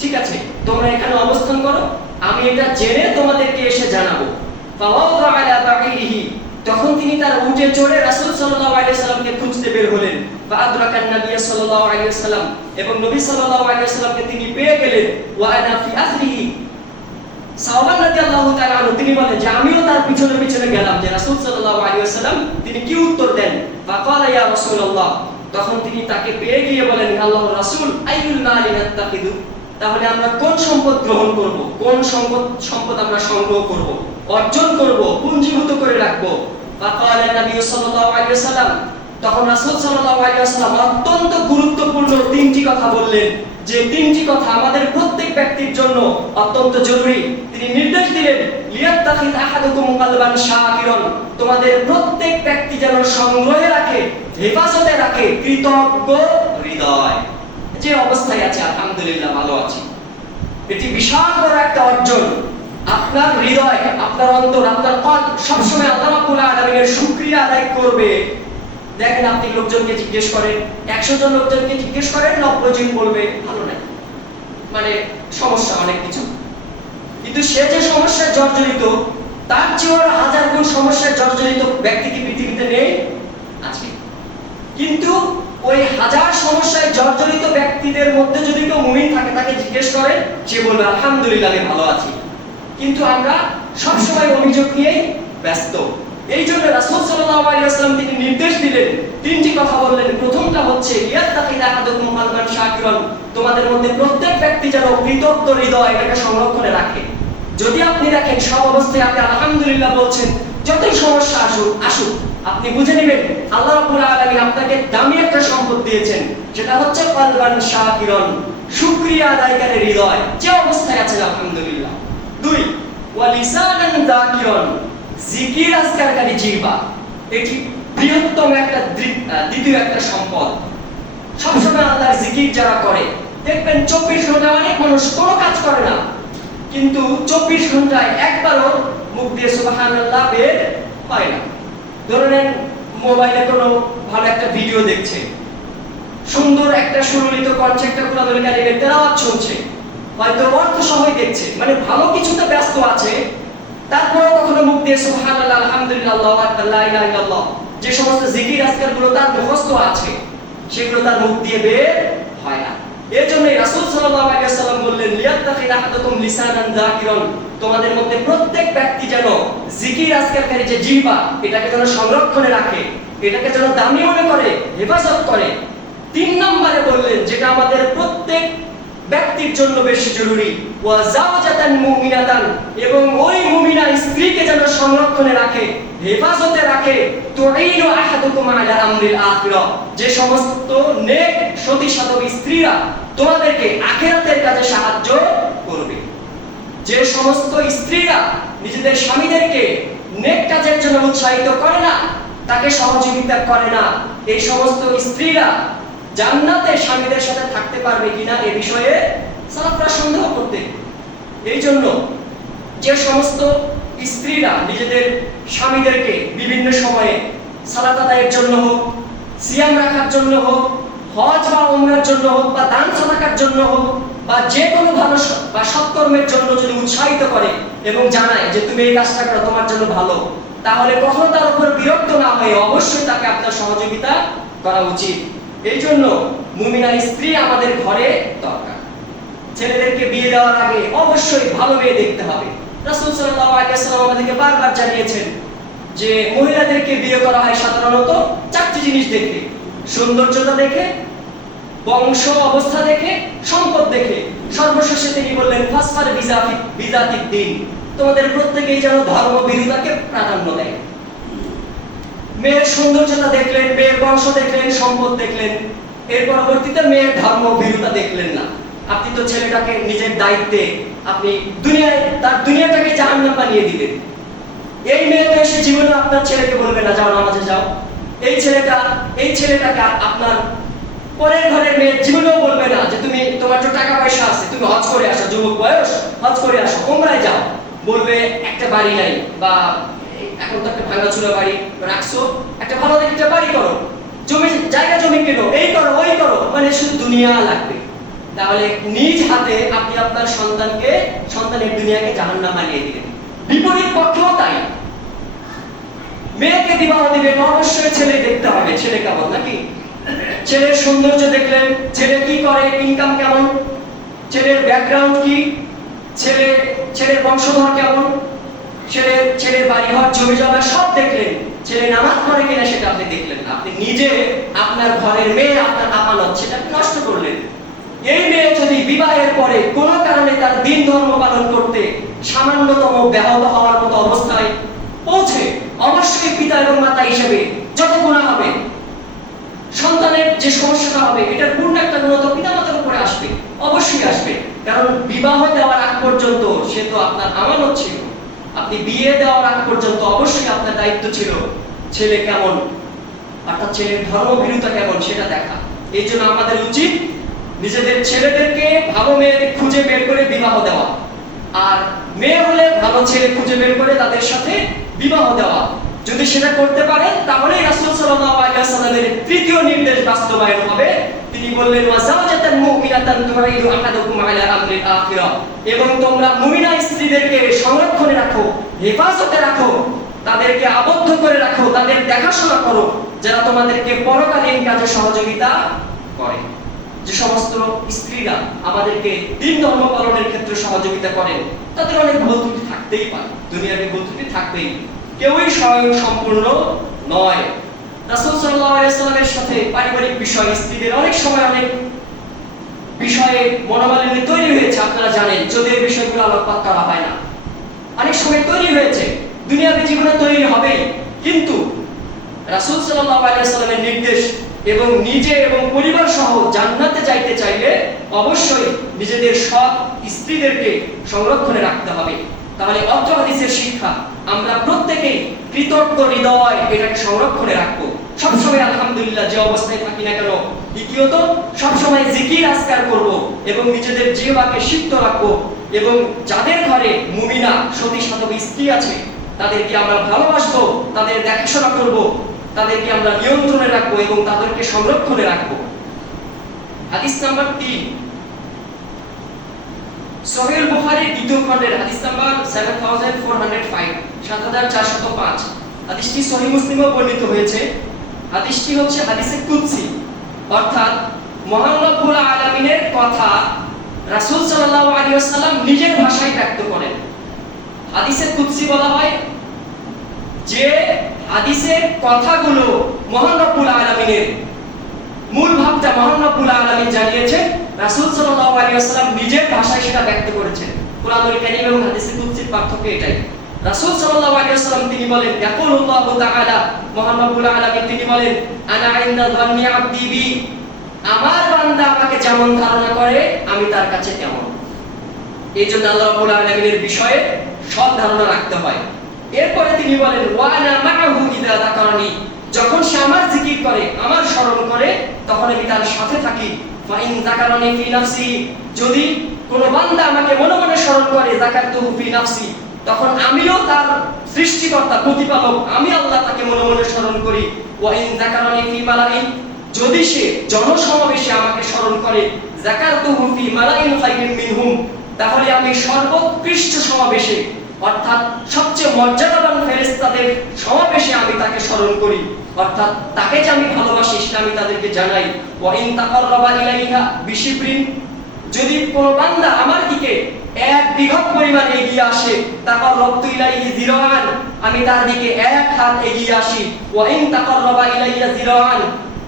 ঠিক আছে, তোমরা এখানে অবস্থান করো, আমি এটা জেনে তোমাদেরকে এসে জানাবো। ফাওয়াদা আলা বাঈরিহি, তখন তিনি তার উটে চড়ে রাসূল সাল্লাল্লাহু আলাইহি ওয়াসাল্লামকে খুঁজতে বের হলেন। ফাআদরাকান নবী সাল্লাল্লাহু আলাইহি ওয়াসাল্লাম, এবং নবী সাল্লাল্লাহু আলাইহি ওয়াসাল্লামকে তিনি পেয়ে গেলেন। ওয়া আনা ফি আখরিহি, সাওবান রাদিয়াল্লাহু তাআলা আনহু তিনি বলেন যে আমিও তার পিছনে পিছনে গেলাম যে রাসূল সাল্লাল্লাহু আলাইহি ওয়াসাল্লাম তিনি কি উত্তর দেন। ফাকালা ইয়া রাসূলুল্লাহ, তখন তিনি তাকে পেয়ে গিয়ে বলেন, হে আল্লাহর রাসূল, আইয়ুল মালি নাত্তাখিযু, তাহলে আমরা কোন সম্পদ গ্রহণ করব, কোন সম্পদ আমরা সংগ্রহ করব, অর্জন করব, পুঞ্জীভূত করে রাখব। ফাকালা নবী সাল্লাল্লাহু আলাইহি ওয়াসাল্লাম, তখন রাসূল সাল্লাল্লাহু আলাইহি ওয়াসাল্লাম অত্যন্ত গুরুত্বপূর্ণ তিনটি কথা বললেন, যে তিনটি কথা আমাদের প্রত্যেক ব্যক্তির জন্য অত্যন্ত জরুরি। তিনি নির্দেশ দিলেন, লিয়াত্তাখিয আহাদুকুম কালবান শাকিরান, তোমাদের প্রত্যেক ব্যক্তি যেন সংগ্রহে রাখে হেফাজতে রাখে কৃতজ্ঞ হৃদয়। যে অবস্থায় আছে আলহামদুলিল্লাহ ভালো আছি, এটি বিশাল বড় একটা অর্জন। আপনার হৃদয়, আপনার অন্তর, আপনার কল্প সবসময় আল্লাহ রাব্বুল আলামিনের শুকরিয়া আদায় করবে। দেখেন আপনি লোকজনকে জিজ্ঞেস করেন, 100 জন লোকজনকে জিজ্ঞেস করেন, 90 জন বলবে ভালো নাই, মানে সমস্যা অনেক কিছু। কিন্তু সে যে সমস্যায় জর্জরিত, তার চেয়ে 1000 গুণ সমস্যায় জর্জরিত ব্যক্তি কি পৃথিবীতে নেই? আছে। কিন্তু ওই 1000 সমস্যায় জর্জরিত ব্যক্তিদের মধ্যে যদি কেউ মুমিন থাকে, তাকে জিজ্ঞেস করে, সে বলবে আলহামদুলিল্লাহ আমি ভালো আছি। কিন্তু আমরা সবসময় অভিযোগ নিয়েই ব্যস্ত। এই জন্য রাসূল সাল্লাল্লাহু আলাইহি ওয়াসাল্লাম তিনি নির্দেশ দিলেন, তিনটি কথা বললেন। প্রথমটা হচ্ছে ইয়াত্তাকিদা আহাদুকুম কালবান শাকিরান, তোমাদের মধ্যে প্রত্যেক ব্যক্তি যেন কৃতজ্ঞ হৃদয় এটাকে সংরক্ষণে রাখে। যদি আপনি দেখেন সব অবস্থায় আপনি আলহামদুলিল্লাহ বলছেন, যতই সমস্যা আসুক আপনি বুঝে নেবেন আল্লাহ রাব্বুল আলামিন আপনাকে দামি একটা সম্পদ দিয়েছেন, সেটা হচ্ছে কালবান শাকিরান, শুকরিয়া আদায়কারী হৃদয়। যে অবস্থায় আছেন আলহামদুলিল্লাহ। 2 ওয়া লিসানান যাকিরান, জিকির আজকারকারী জিহ্বা। এটি বৃহত্তম একটা দ্বিতীয় একটা সম্পদ। সবসময় আল্লাহর জিকির যারা করে, দেখবেন 24 ঘন্টা অনেক মানুষ কোনো কাজ করে না, কিন্তু 24 ঘন্টায় একবারও মুখ দিয়ে সুবহানাল্লাহ বের হয় না। ধরেন মোবাইলে কোনো ভালো একটা ভিডিও দেখছে, সুন্দর একটা সুললিত কণ্ঠে একটা কোরআনুল কারীমের তেলাওয়াত শুনছে, হয়তো অর্থ সহই দেখছে, মানে ভালো কিছুতে ব্যস্ত আছে, তারপরেও কখনো মুখ দিয়ে সুবহানাল্লাহ, আলহামদুলিল্লাহ, আল্লাহু আকবার, লা ইলাহা ইল্লাল্লাহ, যে সমস্ত জিকির আজকারগুলো তার মুখস্থ আছে, সেগুলো তার মুখ দিয়ে বের হয় না। এর জন্য রাসূল সাল্লাল্লাহু আলাইহি ওয়াসাল্লাম বললেন, লিয়াত্তাকিদা আহাদুকুম লিসানান যাকিরান, তোমাদের মধ্যে প্রত্যেক ব্যক্তি যেন জিকির আজকারকারী যে জিহ্বা, এটাকে যেন সংরক্ষণে রাখে, এটাকে যেন দামি মনে করে, হেফাজত করে। 3 নম্বরে বললেন, যেটা আমাদের প্রত্যেক ব্যক্তির জন্য বেশি জরুরি, ওয়া যাওজাতান মুমিনাতান, এবং ওই মুমিনা স্ত্রীকে যেন সংরক্ষণে রাখে, হেফাজতে রাখে। তুইনু আহাদুকুম আলা আমরিল আখিরা, যে সমস্ত নেক সতী সাধবী স্ত্রীরা তোমাদেরকে আখিরাতের কাজে সাহায্য করবে। যে সমস্ত স্ত্রীরা নিজেদের স্বামীদেরকে নেক কাজের জন্য উৎসাহিত করে না, তাকে সহযোগিতা করে না, এই সমস্ত স্ত্রীরা জান্নাতে স্বামীদের সাথে থাকতে পারবে কিনা এ বিষয়ে সালাফরা সন্দেহ করতে। এই জন্য যে সমস্ত স্ত্রীরা নিজেদের স্বামীদেরকে বিভিন্ন সময়ে সালাত আদায়ের জন্য হোক, সিয়াম রাখার জন্য হোক, হজ বা উমরার জন্য হোক, বা দান সাদাকার জন্য হোক, বা যে কোনো ভালো বা সৎকর্মের জন্য যদি উৎসাহিত করে এবং জানায় যে তুমি এই কাজটা করো, তোমার জন্য ভালো, তাহলে কখনো তার উপর বিরক্ত না হয়ে অবশ্যই তাকে আপনার সহযোগিতা করা উচিত। এই জন্য মুমিনা স্ত্রী আমাদের ঘরে দরকার। ছেলেদেরকে বিয়ে দেওয়ার আগে অবশ্যই ভালো মেয়ে দেখতে হবে। রাসূল সাল্লাল্লাহু আলাইহি ওয়াসাল্লাম আমাদেরকে বারবার জানিয়েছেন যে মহিলাদেরকে বিয়ে করা হয় সাধারণত 4টি জিনিস দেখে: সৌন্দর্যতা দেখে, বংশ অবস্থা দেখে, সম্পদ দেখে। সর্বশেষে তিনি বললেন, ফাসফার বিজাতিদ দ্বীন, তোমাদের প্রত্যেকেই যেন ধর্মভীরুতাকে প্রাধান্য দেয়। মেয়ের সৌন্দর্যতা দেখলেন, মেয়ের বংশ দেখলেন, সম্পদ দেখলেন, এর পরবর্তীতে মেয়ের ধর্মভীরুতা দেখলেন না। আপনি তো ছেলেটাকে নিজের দায়িত্বে আপনি তার দুনিয়াটাকে জাহান্নাম বানিয়ে দিলেন। এই মেয়েটা এসে জীবনে আপনার ছেলেকে বলবে না যাও নামাজে যাও। এই ছেলেটাকে আপনার পরের ঘরের মেয়ে জীবনেও বলবে না যে তুমি, তোমার তো টাকা পয়সা আছে, তুমি হজ করে আসো, যুবক বয়স, হজ করে আসো, উমরায় যাও। বলবে একটা বাড়ি নাই, বা এখন তো একটা ভাঙাচুরা বাড়ি রাখছো, একটা ভালো দেখে একটা বাড়ি করো, জায়গা জমি কেনো, এই করো ওই করো, মানে শুধু দুনিয়া লাগবে। তাহলে নিজ হাতে আপনি আপনার সন্তানের দুনিয়াকে জাহান্নাম বানিয়ে দিলেন। বিপরীত পক্ষেও তাই। মেয়েকে বিবাহ দিবেন, অবশ্যই ছেলে দেখতে হবে, ছেলে কেমন, নাকি? ছেলের সৌন্দর্য দেখলেন, ছেলে কি করে, ইনকাম কেমন, ছেলের ব্যাকগ্রাউন্ড কি, ছেলের বংশধর কেমন, ছেলের বাড়ি ঘর জমি জমা সব দেখলেন, ছেলে নামাজ পড়ে কিনা সেটা আপনি দেখলেন না। আপনি নিজে আপনার ঘরের মেয়ে, আপনার আমানত, সেটা আপনি নষ্ট করলেন। এই মেয়ে যদি বিবাহের পরে কোনো কারণে তার দিন ধর্ম পালন করতে সামান্যতম ব্যাহত হওয়ার মতো অবস্থায় পৌঁছে, অবশ্যই পিতা এবং মাতা হিসেবে যত গুনাহ হবে, সন্তানের যে সমস্যাটা হবে, এটার পূর্ণ একটা গুণ তো পিতা মাতার উপরে আসবে, অবশ্যই আসবে। কারণ বিবাহ দেওয়ার আগ পর্যন্ত সে তো আপনার আমানত ছিল। আপনি বিয়ে দেওয়ার আগ পর্যন্ত অবশ্যই আপনার দায়িত্ব ছিল ছেলে কেমন, অর্থাৎ ছেলের ধর্মভীরুতা কেমন সেটা দেখা। এই জন্য আমাদের উচিত নিজেদের ছেলেদেরকে ভালো মেয়ে খুঁজে বের করে বিবাহ দেওয়া, আর মেয়ে হলে ভালো ছেলে খুঁজে বের করে তাদের সাথে বিবাহ দেওয়া। যদি সেটা করতে পারেন তাহলে রাসূল সাল্লাল্লাহু আলাইহি ওয়াসাল্লামের তৃতীয় নির্দেশ বাস্তবায়ন হবে। তিনি বললেন ওয়াজাওজাতান মুমিনাতান তুরাইদু আহাদুকুম আলা আমরিল আখিরাহ, এবং তোমরা মুমিনা স্ত্রীদেরকে সংরক্ষণে রাখো, হেফাজতে রাখো, তাদেরকে আবদ্ধ করে রাখো, তাদের দেখাশোনা করো, যারা তোমাদেরকে পরকালীন কাজে সহযোগিতা করে। যে সমস্ত স্ত্রীরা আমাদেরকে দ্বীন ধর্ম পালনের ক্ষেত্রে সহযোগিতা করেন, তাদের অনেক ভুল ত্রুটি থাকতেই পারে, দুনিয়াতে ভুল ত্রুটি থাকবেই, কেউই স্বয়ং সম্পূর্ণ নয়। রাসূল সাল্লাল্লাহু আলাইহি ওয়াসাল্লামের সাথে পারিবারিক বিষয় স্ত্রীদের অনেক সময় অনেক বিষয়ে মনোমালিন্য তৈরি হয়েছে, আপনারা জানেন, যদি এই বিষয়গুলো আলোকপাত করা হয় না। অনেক সময় তৈরি হয়েছে, দুনিয়াবী জীবনে তৈরি হবে, কিন্তু রাসূল সাল্লাল্লাহু আলাইহি ওয়াসাল্লামের নির্দেশ এবং নিজে এবং পরিবার সহ জান্নাতে যাইতে চাইলে অবশ্যই নিজেদের সৎ স্ত্রীদেরকে সংরক্ষণে রাখতে হবে। তাহলে অত্র হাদিসের শিক্ষা, আমরা প্রত্যেকেই কৃতজ্ঞ হৃদয় এটাকে সংরক্ষণে রাখবো, সবসময় আলহামদুলিল্লাহ যে অবস্থায় থাকি না কেন। দ্বিতীয়ত, সবসময় জিকির আজকার করব এবং নিজেদের জিহ্বাকে সিক্ত রাখবো, এবং যাদের ঘরে মুমিনা সতী সাধক স্ত্রী আছে তাদেরকে আমরা ভালোবাসবো, তাদের দেখাশোনা করব, তাদেরকে আমরা নিয়ন্ত্রণে রাখবো এবং তাদেরকে সংরক্ষণে রাখবো। হাদিস নাম্বার 3, সহিহ বুখারীর দ্বিতীয় খণ্ডের হাদিস নাম্বার 7405, 7405। হাদিসটি সহিহ মুসলিমেও বর্ণিত হয়েছে। হাদিসটি হচ্ছে হাদিসে কুদসি, অর্থাৎ মহান রব্বুল আলামিনের কথা রাসূল সাল্লাল্লাহু আলাইহি ওয়াসাল্লাম নিজের ভাষায় ব্যক্ত করেন। হাদিসে কুদসি বলা হয় যে হাদিসের কথাগুলো মহান রব্বুল আলামিনের, মূল ভাবটা মহান রব্বুল আলামিন জানিয়েছেন, রাসূল সাল্লাল্লাহু আলাইহি ওয়াসাল্লাম নিজের ভাষায় সেটা ব্যক্ত করেছেন। কুরআনুল কারীম এবং হাদিসে কুদসির পার্থক্য এটাই। রাসূল সাল্লাল্লাহু আলাইহি ওয়াসাল্লাম তিনি বলেন, ইয়াকুলুল্লাহু তাআলা, মহান রব্বুল আলামিন তিনি বলেন, আনা ইনদা যান্নি আবদি বি, আমার বান্দা আমাকে যেমন ধারণা করে আমি তার কাছে তেমন। এইজন্য আল্লাহ রাব্বুল আলামিনের বিষয়ে সৎ ধারণা রাখতে হয়। এরপরে তিনি বলেন, ওয়া আনা মাআহু ইযা যাকারানি, যখন সে আমার জিকির করে, আমার স্মরণ করে, তখন আমি তার সাথে থাকি। ফা ইন যাকারানি ফি নাফসি, যদি কোন বান্দা আমাকে মনে মনে স্মরণ করে, যাকারতুহু ফি নাফসি, তখন আমিও তার সৃষ্টিকর্তা প্রতিপালক, আমি আল্লাহ তাকে মনে মনে স্মরণ করি। ওয়া ইন যাকারানি ফি মালাইন, যদি সে জনসমাবেশে আমাকে স্মরণ করে, যাকারতুহু ফি মালাইন খায়রিন মিনহুম, তাহলে আমি সর্বোৎকৃষ্ট সমাবেশে, অর্থাৎ সবচেয়ে মর্যাদাবান ফেরেশতাদের সমাবেশে আমি তাকে স্মরণ করি, অর্থাৎ তাকে যে আমি ভালোবাসি সেটা আমি তাদেরকে জানাই। ওয়া ইন তাকাররাবা ইলাইহা বিশিবরিন, যদি কোনো বান্দা আমার দিকে 1 বিঘত পরিমাণ এগিয়ে আসে, তাকাররাবতু ইলাইহি জিরাআন, আমি তার দিকে 1 হাত এগিয়ে আসি। ওয়া ইন তাকাররাবা ইলাইয়া জিরাআন,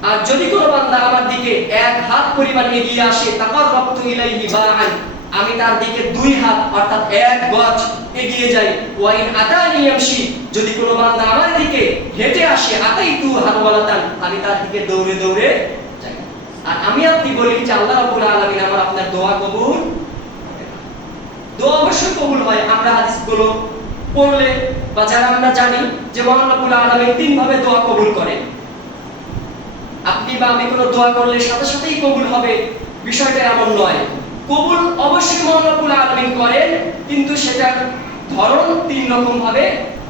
আর যদি কোনো বান্দা আমার দিকে 1 হাত পরিমাণ এগিয়ে আসে, তাকাররাবতু ইলাইহি বাআন, আমি তার দিকে 2 হাত অর্থাৎ 1 গজ এগিয়ে যাই। ওয়া ইন আতানি ইয়ামশি, যদি কোনো বান্দা আমার দিকে হেঁটে আসে, আতাইতু হারওয়ালাতান, আমি তার দিকে দৌড়ে দৌড়ে যাই। আর আমি আপনি বলি যে আল্লাহ রাব্বুল আলামিন আমার আপনার দোয়া কবুল করে। দোয়া অবশ্যই কবুল হয় আমরা হাদিসগুলো পড়লে, বা যারা আমরা জানি যে মহান রাব্বুল আলামিন 3 ভাবে দোয়া কবুল করেন। আপনি বা আমি কোনো দোয়া করলে সাথে সাথেই কবুল হবে, বিষয়টা এমন নয়। কবুল অবশ্যই মহান রব্বুল আলামিন করেন, কিন্তু সেটার ধরন 3 রকম ভাবে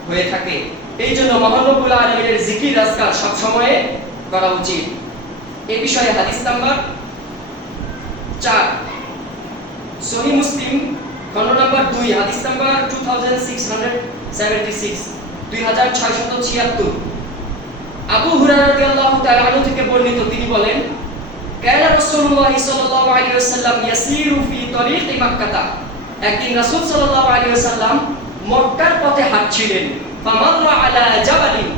হয়ে থাকে। এই জন্য মহান রব্বুল আলামিনের জিকির আজকার সব সময়ে করা উচিত। এই বিষয়ে হাদিস নাম্বার 4, সহিহ মুসলিম খণ্ড নাম্বার 2, হাদিস নাম্বার 2676, 2676। আবু হুরায়রা রাদিয়াল্লাহু তাআলা আনহু থেকে বর্ণিত, তিনি বলেন, কানা রাসূলুল্লাহ সাল্লাল্লাহু আলাইহি ওয়াসাল্লাম ইয়াসিরু ফি তরিqi মাক্কাহ, একদিন রাসূল সাল্লাল্লাহু আলাইহি ওয়াসাল্লাম মক্কার পথে হাঁটছিলেন। ফামাররা আলা জাবালিন,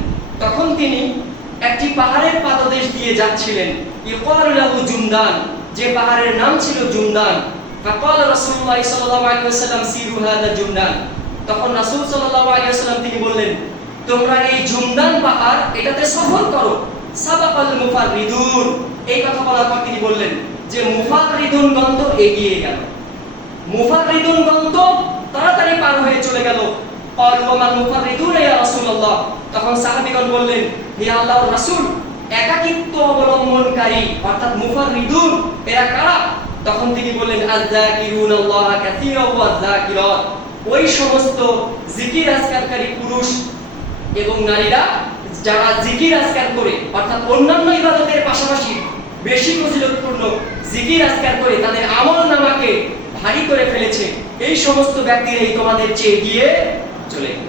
তখন তিনি একটি পাহাড়ের পাদদেশ দিয়ে যাচ্ছিলেন। ইকাল লাহু জুমদান, যে পাহাড়ের নাম ছিল জুমদান। ফাকাল রাসূলুল্লাহ সাল্লাল্লাহু আলাইহি ওয়াসাল্লাম সিরু হাদা জুমদান, তখন রাসূল সাল্লাল্লাহু আলাইহি ওয়াসাল্লাম তিনি বললেন, তোমরা এই জুমদান পাহাড় এটাতে সফর করো। সাবাকাল মুফাররিদুন, এই কথা বলার পর তিনি বললেন যে মুফাররিদুন গণ এগিয়ে গেল, মুফাররিদুন গণ তাড়াতাড়ি পার হয়ে চলে গেল। ক্বালু ওয়া মান মুফাররিদুন ইয়া রাসূলুল্লাহ, তখন সাহাবীগণ বললেন, হে আল্লাহর রাসূল, একাকিত্ব অবলম্বনকারী অর্থাৎ মুফাররিদুন এরা কারা? তখন তিনি বললেন আয-যাকিরুনাল্লাহ কাসীরান ওয়ায-যাকিরাত, ওই সমস্ত জিকির আজকারকারী পুরুষ এবং নারীরা যারা জিকির আজকার করে অর্থাৎ অন্যান্য ইবাদতের পাশাপাশি বেশি ফজিলতপূর্ণ জিকির আজকার করে তাদের আমলনামাকে ভারী করে ফেলেছে, এই সমস্ত ব্যক্তিরাই তোমাদের চেয়ে এগিয়ে চলে গেল।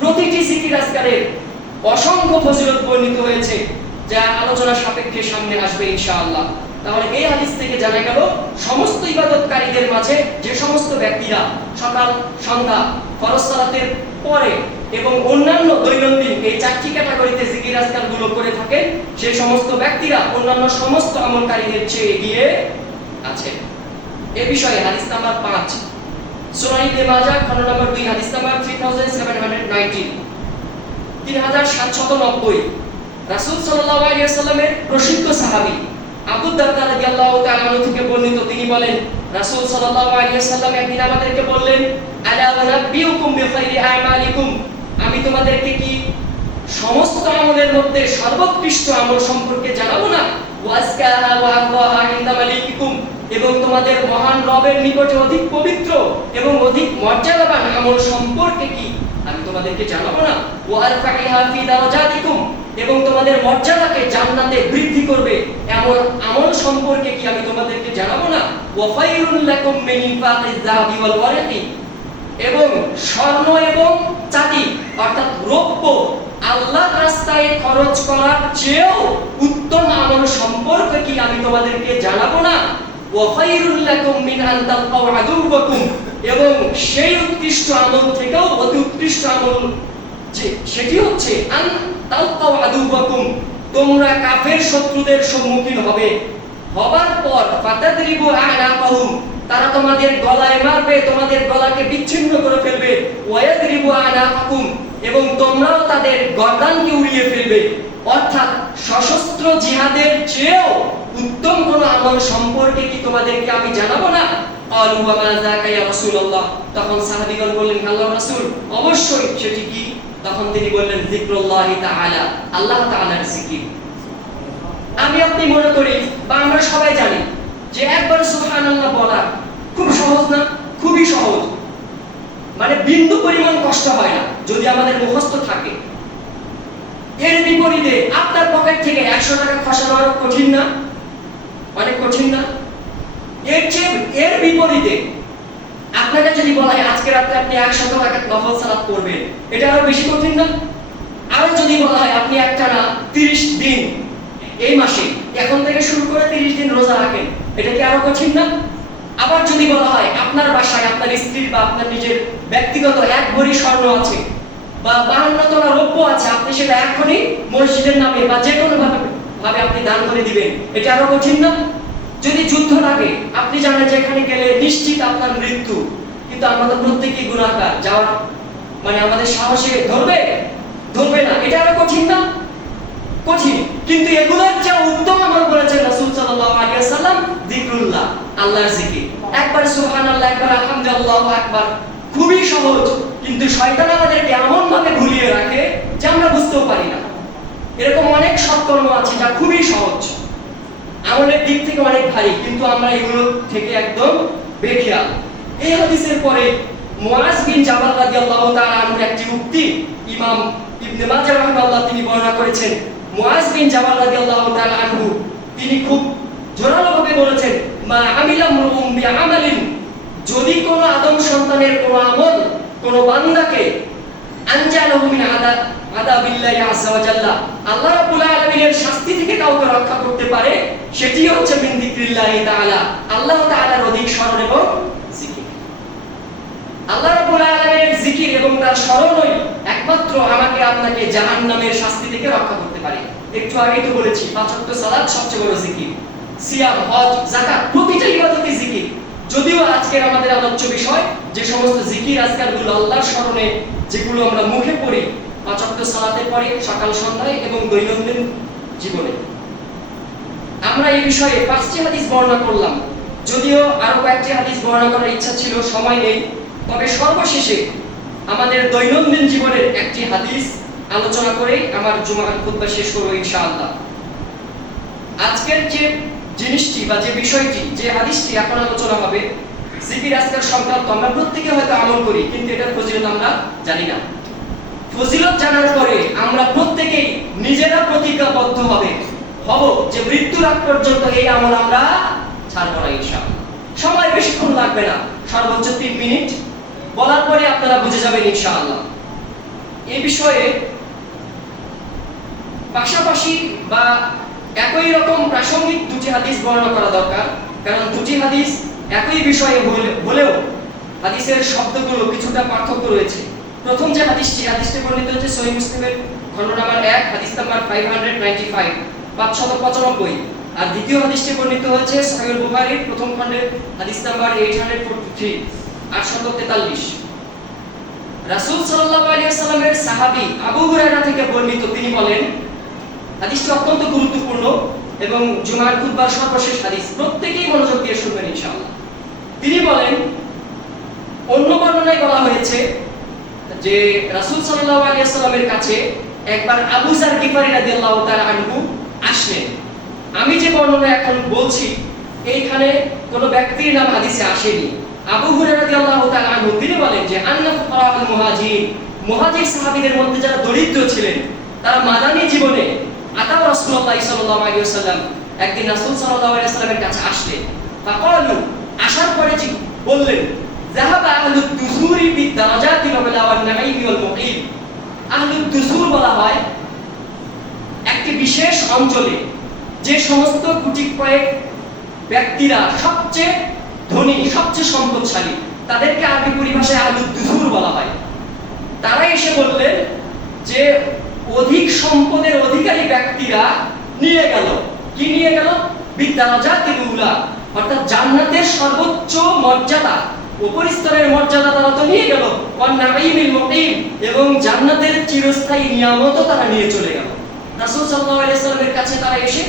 প্রতিটি জিকির আজকারের অসংখ্য ফজিলত বর্ণিত হয়েছে, যা আলোচনা সাপেক্ষে সামনে আসবে ইনশাআল্লাহ। তাহলে এই হাদিস থেকে জানা গেল সমস্ত ইবাদতকারীদের মাঝে যে সমস্ত ব্যক্তিরা সকাল সন্ধ্যা ফরজ সালাতের পরে এবং অন্যান্য দৈনন্দিন এই চারটি ক্যাটাগরিতে জিকির আজকারগুলো করে থাকেন, সেই সমস্ত ব্যক্তিরা অন্যান্য সমস্ত আমলকারীদের চেয়ে এগিয়ে আছে। এই বিষয়ে হাদিস নাম্বার 5 সুনান ইবনে মাজাহ খণ্ড নম্বর 2 হাদিস নাম্বার 3790 3790 রাসূল সাল্লাল্লাহু আলাইহি ওয়াসাল্লামের প্রসিদ্ধ সাহাবী আবু দারদা রাদিয়াল্লাহু তাআলা আনহু থেকে বর্ণিত, তিনি বলেন রাসূল সাল্লাল্লাহু আলাইহি ওয়াসাল্লাম একদিন আমাদেরকে বললেন, আলা উনাব্বিউকুম বিখাইরি আমালিকুম, আমি তোমাদেরকে কি সমস্ত আমলের মধ্যে সর্বোৎকৃষ্ট আমল সম্পর্কে জানাবো না? ওয়াজকাহা ওয়া আল্লাহা ইনদা মালিকিকুম, এবং তোমাদের মহান রবের নিকটে অধিক পবিত্র এবং অধিক মর্যাদাবান আমল সম্পর্কে কি আমি তোমাদেরকে জানাবো না? ওয়া আরফাইহা ফি দারাজাতিকুম, এবং তোমাদের মর্যাদাকে জান্নাতে বৃদ্ধি করবে এমন আমল সম্পর্কে কি আমি তোমাদেরকে জানাবো না? ওয়া ফায়রুল লাকুম মিন ইনফাকিজ যাহাবি ওয়াল ওয়ারাকি, এবং স্বর্ণ এবং চাঁদি অর্থাৎ রৌপ্য আল্লাহর রাস্তায় খরচ করার চেয়েও উত্তম আমল সম্পর্কে কি আমি তোমাদেরকে জানাবো না? ওয়া খায়রুল লাকুম মিন আন তালকাউ আদুওয়াকুম, এবং সেই উৎকৃষ্ট আমল থেকেও অতি উৎকৃষ্ট আমল যে সেটি হচ্ছে আন তালকাউ আদুওয়াকুম, তোমরা কাফের শত্রুদের সম্মুখীন হবে, হবার পর ফাতাদরিবু আনাকাহুম, তারা তোমাদের গলায় মারবে, তোমাদের গলাকে বিচ্ছিন্ন করে ফেলবে, ওয়ায়াদরিবু আনাকাকুম, এবং তোমরাও তাদের গর্দানকে উড়িয়ে ফেলবে। অর্থাৎ সশস্ত্র জিহাদের চেয়েও উত্তম কোন আমল সম্পর্কে কি তোমাদেরকে আমি জানাবো না? ক্বালু ওয়া মা যাকা ইয়া রাসূলুল্লাহ, তখন সাহাবীগণ বললেন, আল্লাহর রাসূল অবশ্যই সেটি কি? তখন তিনি বললেন, যিকরুল্লাহি তাআলা, আল্লাহ তাআলার জিকির। আমি আপনি মনে করি বা আমরা সবাই জানি যে একবার সুবহানাল্লাহ বলা খুব সহজ না? খুবই সহজ, মানে বিন্দু পরিমাণ কষ্ট হয় না যদি আমাদের মুখস্থ থাকে। এর বিপরীতে আপনার পকেট থেকে 100 টাকা খসানো আরো কঠিন না? অনেক কঠিন না? এর বিপরীতে আপনাকে যদি বলা হয় আজকে রাতে আপনি 100 টাকা নফল সালাত করবেন, এটা আরো বেশি কঠিন না? আরো যদি বলা হয় আপনি একটানা 30 দিন এই মাসে এখন থেকে শুরু করে 30 দিন রোজা রাখেন, এটা কি আরো কঠিন না? আবার যদি বলা হয় আপনার বাসায় আপনার স্ত্রীর বা আপনার নিজের ব্যক্তিগত 1 ভরি স্বর্ণ আছে বা 52 তোলা রৌপ্য আছে, আপনি সেটা এখনই মসজিদের নামে বা যে কোনো ভাবে আপনি দান করে দিবেন, এটা আরো কঠিন না? যদি যুদ্ধ লাগে, আপনি জানেন যে এখানে গেলে নিশ্চিত আপনার মৃত্যু, কিন্তু আমরা তো প্রত্যেকই গুনাহগার, যাওয়ার মানে আমাদের সাহসে ধরবে না, এটা আরো কঠিন না? কঠিন। কিন্তু এগুলোর চেয়ে উত্তম আমল বলেছেন রাসূল সাল্লাল্লাহু আলাইহি ওয়াসাল্লাম যিকরুল্লাহ, আল্লাহর জিকির। একবার সুবহানাল্লাহ, একবার আলহামদুলিল্লাহ, আল্লাহু আকবার, খুবই সহজ, কিন্তু শয়তান আমাদেরকে এমন ভাবে ভুলিয়ে রাখে যে আমরা বুঝতেও পারি না। এরকম অনেক সৎকর্ম আছে যা খুবই সহজ, আমলের দিক থেকে অনেক ভারী, কিন্তু আমরা এগুলো থেকে একদম বেখেয়াল। এই হাদিসের পরে মুআজ বিন জাবাল রাদিয়াল্লাহু তাআলা আনহুর একটি উক্তি ইমাম ইবনে মাজাহ রাহিমাহুল্লাহ তিনি বর্ণনা করেছেন। মুআজ বিন জাবাল রাদিয়াল্লাহু তাআলা আনহু তিনি খুব জোরালোভাবে বলেছেন, মা আমিলা মুরুম বিআমালিন, যদি কোন আদম সন্তানের কোন আমল কোন বান্দাকে আনজালাহু মিন আযাবিল্লাহি আযজা ওয়া জাল্লা, আল্লাহ রাব্বুল আলামিনের শাস্তি থেকে কাউকে রক্ষা করতে পারে, সেটি হচ্ছে মিন যিকরিল্লাহি তাআলা, আল্লাহ তাআলার অধিক স্মরণ এবং জিকির। আল্লাহ রাব্বুল আলামিনের জিকির এবং তার স্মরণই একমাত্র আমাকে আপনাকে জাহান্নামের শাস্তি থেকে রক্ষা করতে পারে। একটু আগেই তো বলেছি 5 ওয়াক্ত সালাত সবচেয়ে বড় জিকির, সিয়াম, হজ, যাকাত, প্রতিটা ইবাদতই জিকির। যদিও আজকের আমাদের আলোচ্য বিষয় যে সমস্ত জিকির আজকারগুলো আল্লাহর স্মরণে যেগুলো আমরা মুখে পড়ি 5 ওয়াক্ত সালাতের পরে, সকাল সন্ধ্যায় এবং দৈনন্দিন জীবনে, আমরা এই বিষয়ে 5টি হাদিস বর্ণনা করলাম। যদিও আরো কয়েকটি হাদিস বর্ণনা করার ইচ্ছা ছিল, সময় নেই, তবে সর্বশেষে আমাদের দৈনন্দিন জীবনের একটি হাদিস আলোচনা করে আমার জুমার খুতবা শেষ করব ইনশাআল্লাহ। আজকের যে জিনিসটি বা যে বিষয়টি, যে হাদিসটি এখন আলোচনা হবে, জিকির আজকার সংক্রান্ত, আমরা প্রত্যেকে হয়তো আমল করি, কিন্তু এটার ফজিলত আমরা জানি না। ফজিলত জানার পরে আমরা প্রত্যেকেই নিজেরা প্রতিজ্ঞাবদ্ধ হব যে মৃত্যুর আগ পর্যন্ত এই আমল আমরা ছাড়ব না ইনশাআল্লাহ। সময় বেশিক্ষণ লাগবে না, সর্বোচ্চ 3 মিনিট, বলার পরে আপনারা বুঝে যাবেন ইনশাআল্লাহ। এই বিষয়ে পাশাপাশি বা একই রকম প্রাসঙ্গিক দুটি হাদিস বর্ণনা করা দরকার, কারণ দুটি হাদিস একই বিষয়ে হলেও হাদিসের শব্দগুলো কিছুটা পার্থক্য রয়েছে। প্রথম যে হাদিসটি বর্ণিত হচ্ছে সহিহ মুসলিমের খণ্ড নাম্বার 1 হাদিস নাম্বার 595 595, আর দ্বিতীয় হাদিসটি বর্ণিত হচ্ছে সহিহ বুখারীর প্রথম খণ্ডের হাদিস নাম্বার 843 843। রাসূল সাল্লাল্লাহু আলাইহি ওয়াসাল্লামের সাহাবী আবু হুরায়রা থেকে বর্ণিত, তিনি বলেন, হাদিসটি অত্যন্ত গুরুত্বপূর্ণ এবং জুমার খুতবার সর্বশেষ হাদিস, প্রত্যেকেই মনোযোগ দিয়ে শুনবেন ইনশাআল্লাহ। তিনি বলেন, অন্য বর্ণনায় বলা হয়েছে যে রাসূল সাল্লাল্লাহু আলাইহি ওয়াসাল্লামের কাছে একবার আবু যার গিফারী রাদিয়াল্লাহু তাআলা আনহু আসলেন। আমি যে বর্ণনা এখন বলছি এইখানে কোন ব্যক্তির নাম হাদিসে আসেনি। আবু হুরায়রা রাদিয়াল্লাহু তাআলা আনহু তিনি বলেন যে আন্না ফুকারাউল মুহাজির সাহাবীদের মধ্যে যারা দরিদ্র ছিলেন, তারা মাদানী জীবনে আতা রাসূলুল্লাহ সাল্লাল্লাহু আলাইহি ওয়াসাল্লাম একদিন রাসূল সাল্লাল্লাহু আলাইহি ওয়াসাল্লামের কাছে আসলেন। ফাকালু, আসার পরে বললেন, যাহাবা আহলুদ দুসুরি বিদারাজাতি ওয়াল নাঈমি ওয়াল মুকিম। আহলুদ দুসুর বলা হয় একটি বিশেষ অঞ্চলে যে সমস্ত কোটি কয়েক ব্যক্তিরা সবচেয়ে ধনী, সবচেয়ে সম্পদশালী, তাদেরকে আরবি পরিভাষায় আহলুদ দুসুর বলা হয়। তারা এসে বললেন যে অধিক সম্পদের অধিকারী ব্যক্তিরা নিয়ে গেল, কি নিয়ে গেল? বিদারাজাতিল উলা, অর্থাৎ জান্নাতের সর্বোচ্চ মর্যাদা, উপরিস্তরের মর্যাদা তারা তো নিয়ে গেল, ওয়ান নাঈমিল মুকিম, এবং জান্নাতের চিরস্থায়ী নিয়ামতও তারা নিয়ে চলে গেল। রাসূল সাল্লাল্লাহু আলাইহি ওয়াসাল্লামের কাছে তারা এসে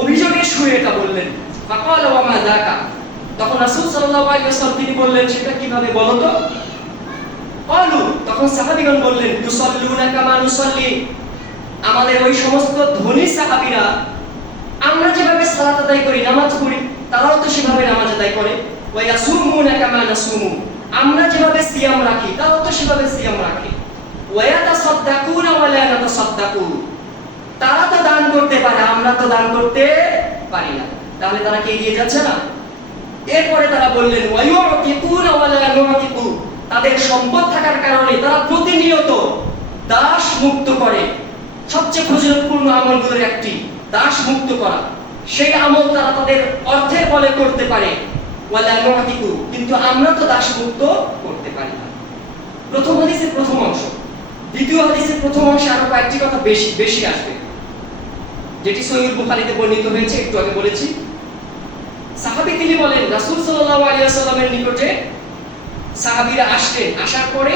অভিযোগের সুরে এটা বললেন। ফাকালা ওয়া মা যাকা, তখন রাসূল সাল্লাল্লাহু আলাইহি ওয়াসাল্লাম তিনি বললেন, সেটা কিভাবে বলো তো? ক্বালু, তখন সাহাবীগণ বললেন, ইউসাল্লুনা কামা নুসাল্লি, আমাদের ওই সমস্ত ধনী সাহাবীরা আমরা যেভাবে সালাত আদায় করি, নামাজ পড়ি, তারাও তো সেভাবে নামাজ আদায় করে। ওয়া ইয়াসুমুনা কামা নাসুমু, আমরা যেভাবে সিয়াম রাখি, তারাও তো সেভাবে সিয়াম রাখে। ওয়া ইয়াতাসাদদাকুনা ওয়া লা নাতাসাদদাকু, তারা তো দান করতে পারে, আমরা তো দান করতে পারি না। তাহলে তারা কি এগিয়ে যাচ্ছে না? এরপরে তারা বললেন, ওয়া ইউতিকুনা ওয়া লা নুতিকু, তাদের সম্পদ থাকার কারণে তারা প্রতিনিয়ত দাস মুক্ত করে। সবচেয়ে ফজিলতপূর্ণ আমলগুলোর একটি দাস মুক্ত করা, সেই আমল তারা তাদের অর্থের বলে করতে পারে। ওয়ালা নুতিকু, কিন্তু আমরা তো দাস মুক্ত করতে পারি না। প্রথম হাদিসের প্রথম অংশ। দ্বিতীয় হাদিসের প্রথম অংশে আরো কয়েকটি কথা বেশি আসবে, যেটি সহিহ বুখারীতে বর্ণিত হয়েছে, একটু আগে বলেছি। সাহাবী তিনি বলেন, রাসূল সাল্লাল্লাহু আলাইহি ওয়াসাল্লামের নিকটে সাহাবীরা আসলেন, আসার পরে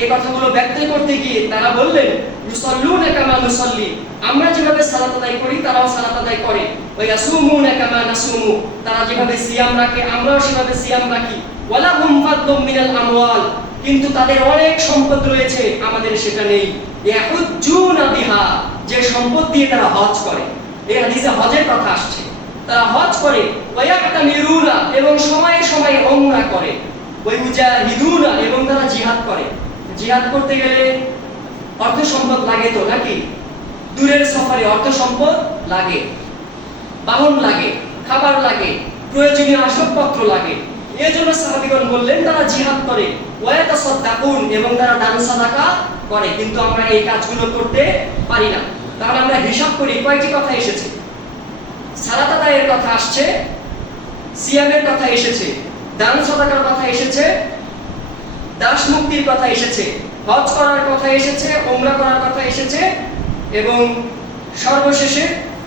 এই কথাগুলো ব্যক্ত করতে গিয়ে তারা বললেন, ইউসাল্লুনা কামা নুসাল্লি, আমরা যেভাবে সালাত আদায় করি তারাও সালাত আদায় করে। ওয়া ইয়াসুমুনা কামা নাসুমু, তারা যেভাবে সিয়াম রাখে আমরাও সেভাবে সিয়াম রাখি। ওয়ালা হুম ফাদলুম মিনাল আমওয়াল, কিন্তু তাদের অনেক সম্পদ রয়েছে, আমাদের সেটা নেই। ইয়াহুজ্জুনা বিহা, যে সম্পদ দিয়ে তারা হজ করে। এই হাদিসে হজের কথা আসছে, তারা হজ করে। ওয়া ইয়াতামিরুনা, এবং সময়ে সময়ে উমরা করে। ওয়া ইউজাহিদুনা, এবং তারা জিহাদ করে। জিহাদ করতে গেলে অর্থ সম্পদ লাগে তো নাকি? দূরের সফরে অর্থ সম্পদ লাগে, বাহন লাগে, খাবার লাগে, প্রয়োজনীয় আসবাবপত্র লাগে। এজন্য সাহাবীগণ বললেন তারা জিহাদ করে। ওয়া ইয়াতাসাদদাকুন, এবং তারা দান সাদাকা করে, কিন্তু আমরা এই কাজগুলো করতে পারি না। তাহলে আমরা হিসাব করি কয়টি কথা এসেছে? সালাত আদায়ের কথা আসছে, সিয়ামের কথা এসেছে, দান সাদাকার কথা এসেছে, দাস মুক্তির কথা এসেছে, হজ করার কথা এসেছে, উমরা করার কথা এসেছে, এবং সর্বশেষে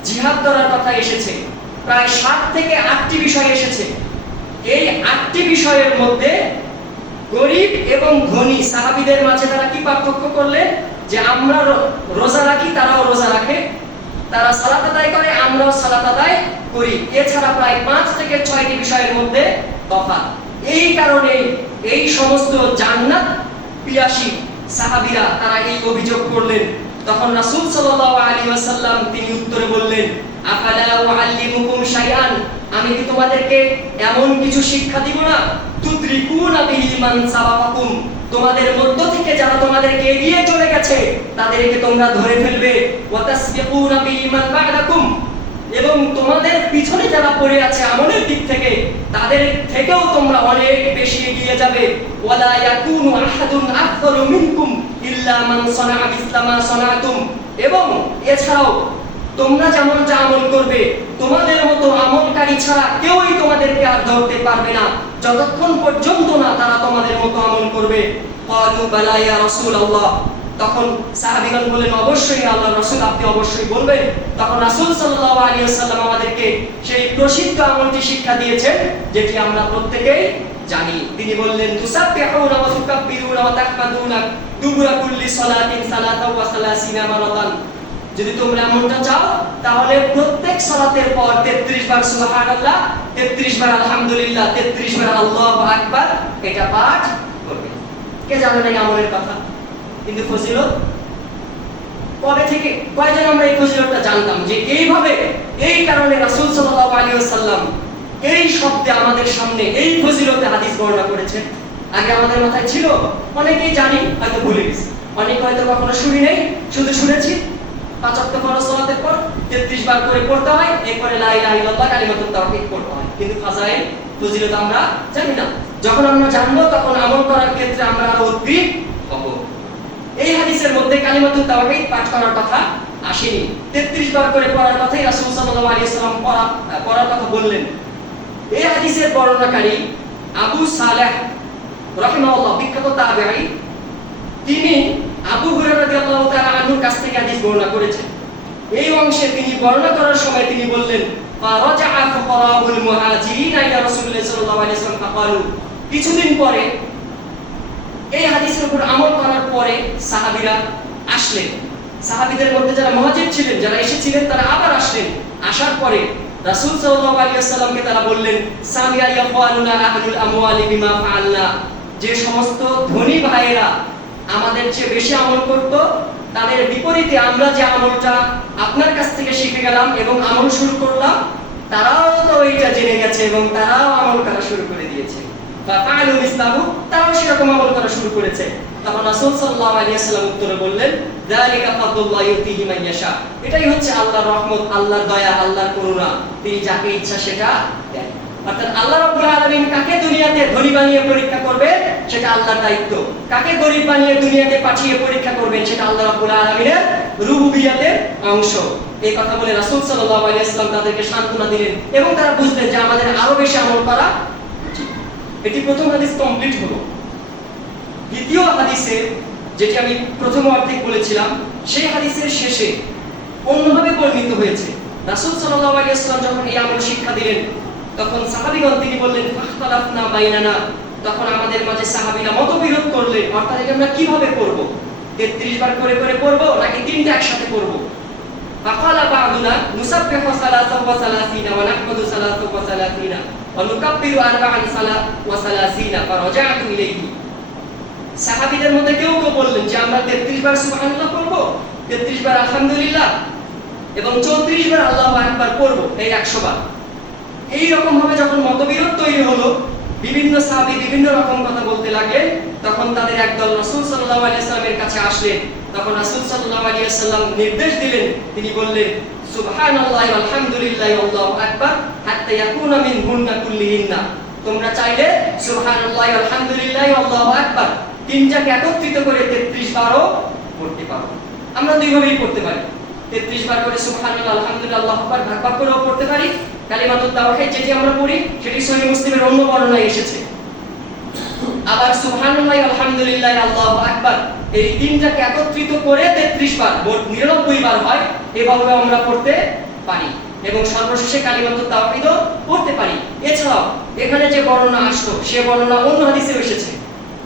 জিহাদ করার কথা এসেছে। প্রায় 7 থেকে 8টি বিষয় এসেছে। এই 8টি বিষয়ের মধ্যে গরিব এবং ধনী সাহাবীদের মাঝে তারা কি পার্থক্য করলেন? যে আমরা রোজা রাখি, তারাও রোজা রাখে, তারা সালাত আদায় করে, আমরাও সালাত আদায় করি। এছাড়া প্রায় 5 থেকে 6টি বিষয়ের মধ্যে তফাৎ। এই কারণে এই সমস্ত জান্নাত পিয়াসী সাহাবীরা তারা এই অভিযোগ করলেন তখন রাসূল সাল্লাল্লাহু আলাইহি ওয়াসাল্লাম তিনি উত্তরে বললেন, আফালা উআল্লিমুকুম শাইআন, আমি কি তোমাদেরকে এমন কিছু শিক্ষা দিব না, তুদরিকুনা বিহি মান সাবাকাকুম, তোমাদের মধ্য থেকে যারা তোমাদেরকে এগিয়ে চলে গেছে তাদেরকে তোমরা ধরে ফেলবে, ওয়া তাসবিকুনা বিহি মান বা'দাকুম, এবং তোমাদের পিছনে যারা পড়ে আছে আমলের দিক থেকে তাদের থেকেও তোমরা অনেক বেশি এগিয়ে যাবে, ওয়ালা ইয়াকুনু আহাদুন আকবারু মিনকুম ইল্লা মান সানাআ মিসলামা সানাতুম, এবং এছাড়াও তোমরা যেমনটা আমল করবে তোমাদের মতো আমলকারী ছাড়া কেউই তোমাদেরকে আর ধরতে পারবে না যতক্ষণ পর্যন্ত না তারা তোমাদের মতো আমল করবে। ক্বালু বালা ইয়া রাসূলুল্লাহ, তখন সাহাবীগণ বললেন, অবশ্যই আল্লাহর রাসূল, আপনি অবশ্যই বলবেন। তখন রাসূল সাল্লাল্লাহু আলাইহি ওয়াসাল্লাম আমাদেরকে সেই প্রসিদ্ধ আমলটি শিক্ষা দিয়েছেন যেটি আমরা প্রত্যেকেই জানি। তিনি বললেন, তুসাব্বিহুনা ওয়া তুকাব্বিরুনা ওয়া তাহমাদুনা দুবুরা কুল্লি সালাতিন সালাতাও ওয়া সালাসিনা মারাতান, যদি তোমরা এমনটা চাও তাহলে প্রত্যেক সালাতের পর 33 বার সুবহানাল্লাহ, 33 বার আলহামদুলিল্লাহ, 33 বার আল্লাহু আকবার এটা পাঠ করবে। কে জানে না এই আমলের কথা? কিন্তু ফজিলত কবে থেকে কয়জন আমরা এই ফজিলতটা জানতাম যে এইভাবে এই কারণে রাসূল সাল্লাল্লাহু আলাইহি ওয়াসাল্লাম এই শব্দে আমাদের সামনে এই ফজিলতে হাদিস বর্ণনা করেছেন? আগে আমাদের মাথায় ছিল, অনেকেই জানি হয়তো ভুলে গেছি, অনেকে হয়তো কখনো শুনি নাই, শুধু শুনেছি 5 ওয়াক্ত ফরজ সালাতের পর 33 বার করে পড়তে হয়, এরপরে লা ইলাহা ইল্লাল্লাহ কালিমাতুত তাওহীদ পড়তে হয়, কিন্তু ফাজাইল ফজিলত আমরা জানি না। যখন আমরা জানবো তখন আমল করার ক্ষেত্রে আমরা আরো উদ্গ্রীব হব। এই হাদিসের মধ্যে কালিমাতুত তাওহীদ পাঠ করার কথা আসেনি, 33 বার করে পড়ার কথাই রাসূল সাল্লাল্লাহু আলাইহি ওয়াসাল্লাম পড়ার কথা বললেন। এই হাদিসের বর্ণনাকারী আবু সালেহ রাহিমাহুল্লাহ, বিখ্যাত তাবেঈ, তিনি আবু হুরায়রা রাদিয়াল্লাহু তাআলা আনহুর কাছ থেকে হাদিস বর্ণনা করেছেন। এই অংশে তিনি বর্ণনা করার সময় তিনি বললেন, ফারাজাআ ফুকারাউল মুহাজিরিন ইলা রাসূলুল্লাহ সাল্লাল্লাহু আলাইহি ওয়াসাল্লাম ফাকালু, কিছুদিন পরে এই হাদিসের উপর আমল করার পরে সাহাবীরা আসলেন, সাহাবীদের মধ্যে যারা মুহাজির ছিলেন, যারা এসেছিলেন তারা আবার আসলেন। আসার পরে রাসূল সাল্লাল্লাহু আলাইহি ওয়াসাল্লামকে তারা বললেন, সামিয়া ইয়াফালুনা আহলুল আমওয়ালি বিমা ফাআলনা, যে সমস্ত ধনী ভাইয়েরা আমাদের চেয়ে বেশি আমল করত তাদের বিপরীতে আমরা যে আমলটা আপনার কাছ থেকে শিখে গেলাম এবং আমল শুরু করলাম, তারাও তো এইটা জেনে গেছে এবং তারাও আমল করা শুরু করে দিয়েছে, ফাআলু মিসলাহু, তারাও সেরকম আমল করা শুরু করেছে। তখন রাসূল সাল্লাল্লাহু আলাইহি ওয়াসাল্লাম উত্তরে বললেন, যালিকা ফাদলুল্লাহ ইউতিহি মান ইয়াশা, এটাই হচ্ছে আল্লাহর রহমত, আল্লাহর দয়া, আল্লাহর করুণা, তিনি যাকে ইচ্ছা সেটা দেন। অর্থাৎ আল্লাহ রাব্বুল আলামিন কাকে দুনিয়াতে ধনী বানিয়ে পরীক্ষা করবেন সেটা আল্লাহর দায়িত্ব, কাকে গরীব বানিয়ে দুনিয়াতে পাঠিয়ে পরীক্ষা করবেন সেটা আল্লাহ রাব্বুল আলামিনের রুবুবিয়্যাতের অংশ। এই কথা বলে রাসূল সাল্লাল্লাহু আলাইহি ওয়াসাল্লাম তাদেরকে সান্ত্বনা দিলেন এবং তারা বুঝলেন যে আমাদের আরো বেশি আমল করা উচিত। এটি প্রথম হাদিস কমপ্লিট হলো। দ্বিতীয় হাদিসে, যেটি আমি প্রথম অর্ধেক বলেছিলাম, সেই হাদিসের শেষে অন্যভাবে বর্ণিত হয়েছে। রাসূল সাল্লাল্লাহু আলাইহি ওয়াসাল্লাম যখন এই আমল শিক্ষা দিলেন তখন সাহাবীগণ তিনি বললেন, ফাখতালাফনা বাইনানা, তখন আমাদের মাঝে সাহাবীরা মতবিরোধ করলেন, অর্থাৎ এটা আমরা কিভাবে করব, 33 বার করে করে পড়ব নাকি তিনটা একসাথে পড়ব। ফাকালা বা'দুনা নুসাব্বিহু সালাসাও ওয়া সালাসিনা ওয়া নাহমাদু সালাসাও ওয়া সালাসিনা ওয়া নুকাব্বিরু আরবা'an ওয়া সালাসিনা, ফারাজা'তু ইলাইহি, সাহাবীদের মধ্যে কেউ কেউ বললেন যে আমরা 33 বার সুবহানাল্লাহ পড়ব, 33 বার আলহামদুলিল্লাহ এবং 34 বার আল্লাহু আকবার পড়ব, এই 100 বার। এই রকম ভাবে যখন মতবিরোধ তৈরি হলো, বিভিন্ন সাহাবী বিভিন্ন রকম কথা বলতে লাগলেন, তখন তাদের একদল রাসূল সাল্লাল্লাহু আলাইহি ওয়াসাল্লামের কাছে আসলেন। তখন রাসূল সাল্লাল্লাহু আলাইহি ওয়াসাল্লাম নির্দেশ দিলেন, তিনি বললেন, সুবহানাল্লাহি ওয়া আলহামদুলিল্লাহি আল্লাহু আকবার হাত্তা ইয়াকুনা মিনহুন্না কুল্লিহিন্না, তোমরা চাইলে সুবহানাল্লাহি ওয়া আলহামদুলিল্লাহি আল্লাহু আকবার তিনটাকে একত্রিত করে 33 বারও পড়তে পারো। আমরা দুইভাবেই পড়তে পারি, 33 বার করে সুবহানাল্লাহ, আলহামদুলিল্লাহ, আল্লাহু আকবার ভাগ ভাগ করেও পড়তে পারি। কালিমাতুত তাওহীদ যেটি আমরা পড়ি সেটি সহিহ মুসলিমের অন্য বর্ণনায় এসেছে। আবার সুবহানাল্লাহ, আলহামদুলিল্লাহ, আল্লাহু আকবার এই তিনটাকে একত্রিত করে 33 বার, মোট 99 বার হয়, এভাবে আমরা পড়তে পারি এবং সর্বশেষে কালিমাতুত তাওহীদও পড়তে পারি। এছাড়াও এখানে যে বর্ণনা আসলো সে বর্ণনা অন্য হাদিসেও এসেছে,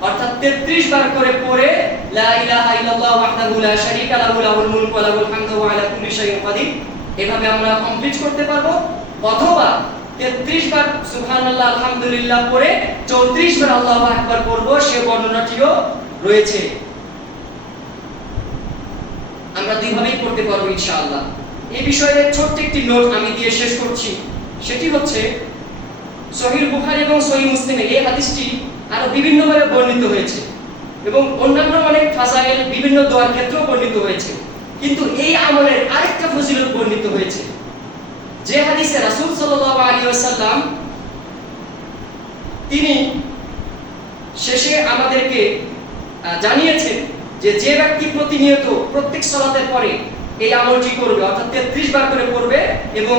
অর্থাৎ 33 বার করে পড়ে লা ইলাহা ইল্লাল্লাহ ওয়াহদাহু লা শারীকা লাহু লাহুল মুলকু ওয়া লাহুল হামদু ওয়া আলা কুল্লি শাইইন কাদির, এভাবে আমরা কমপ্লিট করতে পারবো। অথবা 33 বার সুবহানাল্লাহ আলহামদুলিল্লাহ পড়ে 34 বার আল্লাহু আকবার পড়ব, সে বর্ণনাটিও রয়েছে। আমরা আমরা দুইভাবেই করতে পারবো ইনশাআল্লাহ। এই বিষয়ে ছোট্ট একটি নোট আমি দিয়ে শেষ করছি, সেটি হচ্ছে সহিহ বুখারী এবং সহিহ মুসলিমে এই হাদিসটি আরো বিভিন্নভাবে বর্ণিত হয়েছে এবং অন্যান্য অনেক ফাজাইল বিভিন্ন দোয়ার ক্ষেত্রেও বর্ণিত হয়েছে, কিন্তু এই আমলের আরেকটা ফজিলত বর্ণিত হয়েছে, যে হাদিসে রাসূল সাল্লাল্লাহু আলাইহি ওয়াসাল্লাম তিনি শেষে আমাদেরকে জানিয়েছেন যে যে ব্যক্তি প্রতিনিয়ত প্রত্যেক সালাতের পরে এই আমলটি করবে, অর্থাৎ 33 বার করে পড়বে এবং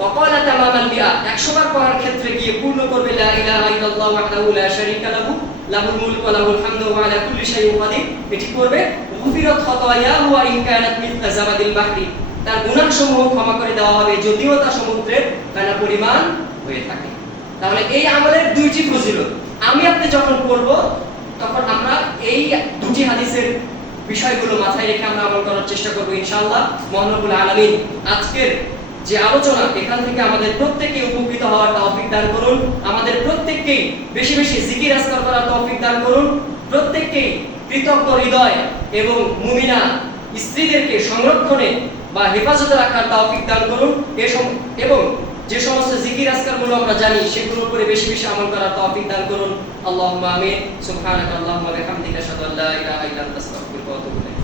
ওয়াকালা তামামাল বিআ 100 বার পড়ার ক্ষেত্রে গিয়ে পূর্ণ করবে লা ইলাহা ইল্লাল্লাহু ওয়াহদাহু লা শারীকা লাহু লাহুল মুলকু ওয়া লাহুল হামদু ওয়া আলা কুল্লি শাইইন কাদির, এটি করবে গুফিরাত খাতায়াহু ওয়া ইন কানাত মিথলা জাবাদিল বাহরি, তার গুনাহসমূহ ক্ষমা করে দেওয়া হবে যদিও তা সমুদ্রের ফেনা পরিমাণ হয়ে থাকে। তাহলে এই আমলের দুইটি ফজিলত আমি আপনি যখন করব তখন আমরা এই দুটি হাদিসের বিষয়গুলো মাথায় রেখে আমরা আমল করার চেষ্টা করব ইনশাআল্লাহ। মহান রব্বুল আলামিন আজকের যে আলোচনা এখান থেকে আমাদের প্রত্যেককে উপকৃত হওয়ার তৌফিক দান করুন, আমাদের প্রত্যেককেই বেশি বেশি জিকির আজকার করার তৌফিক দান করুন, প্রত্যেককেই কৃতজ্ঞ হৃদয় এবং মুমিনা স্ত্রীদেরকে সংরক্ষণে বা হেফাজতে রাখার তৌফিক দান করুন এবং যে সমস্ত জিকির আজকারগুলো আমরা জানি সেগুলোর উপরে বেশি বেশি আমল করার তৌফিক দান করুন। আল্লাহুম্মা আমিন। সুবহানাকাল্লাহুম্মা ওয়া বিহামদিকা আশহাদু আল্লা ইলাহা ইল্লা আনতা আস্তাগফিরুকা ওয়া আতুবু ইলাইক।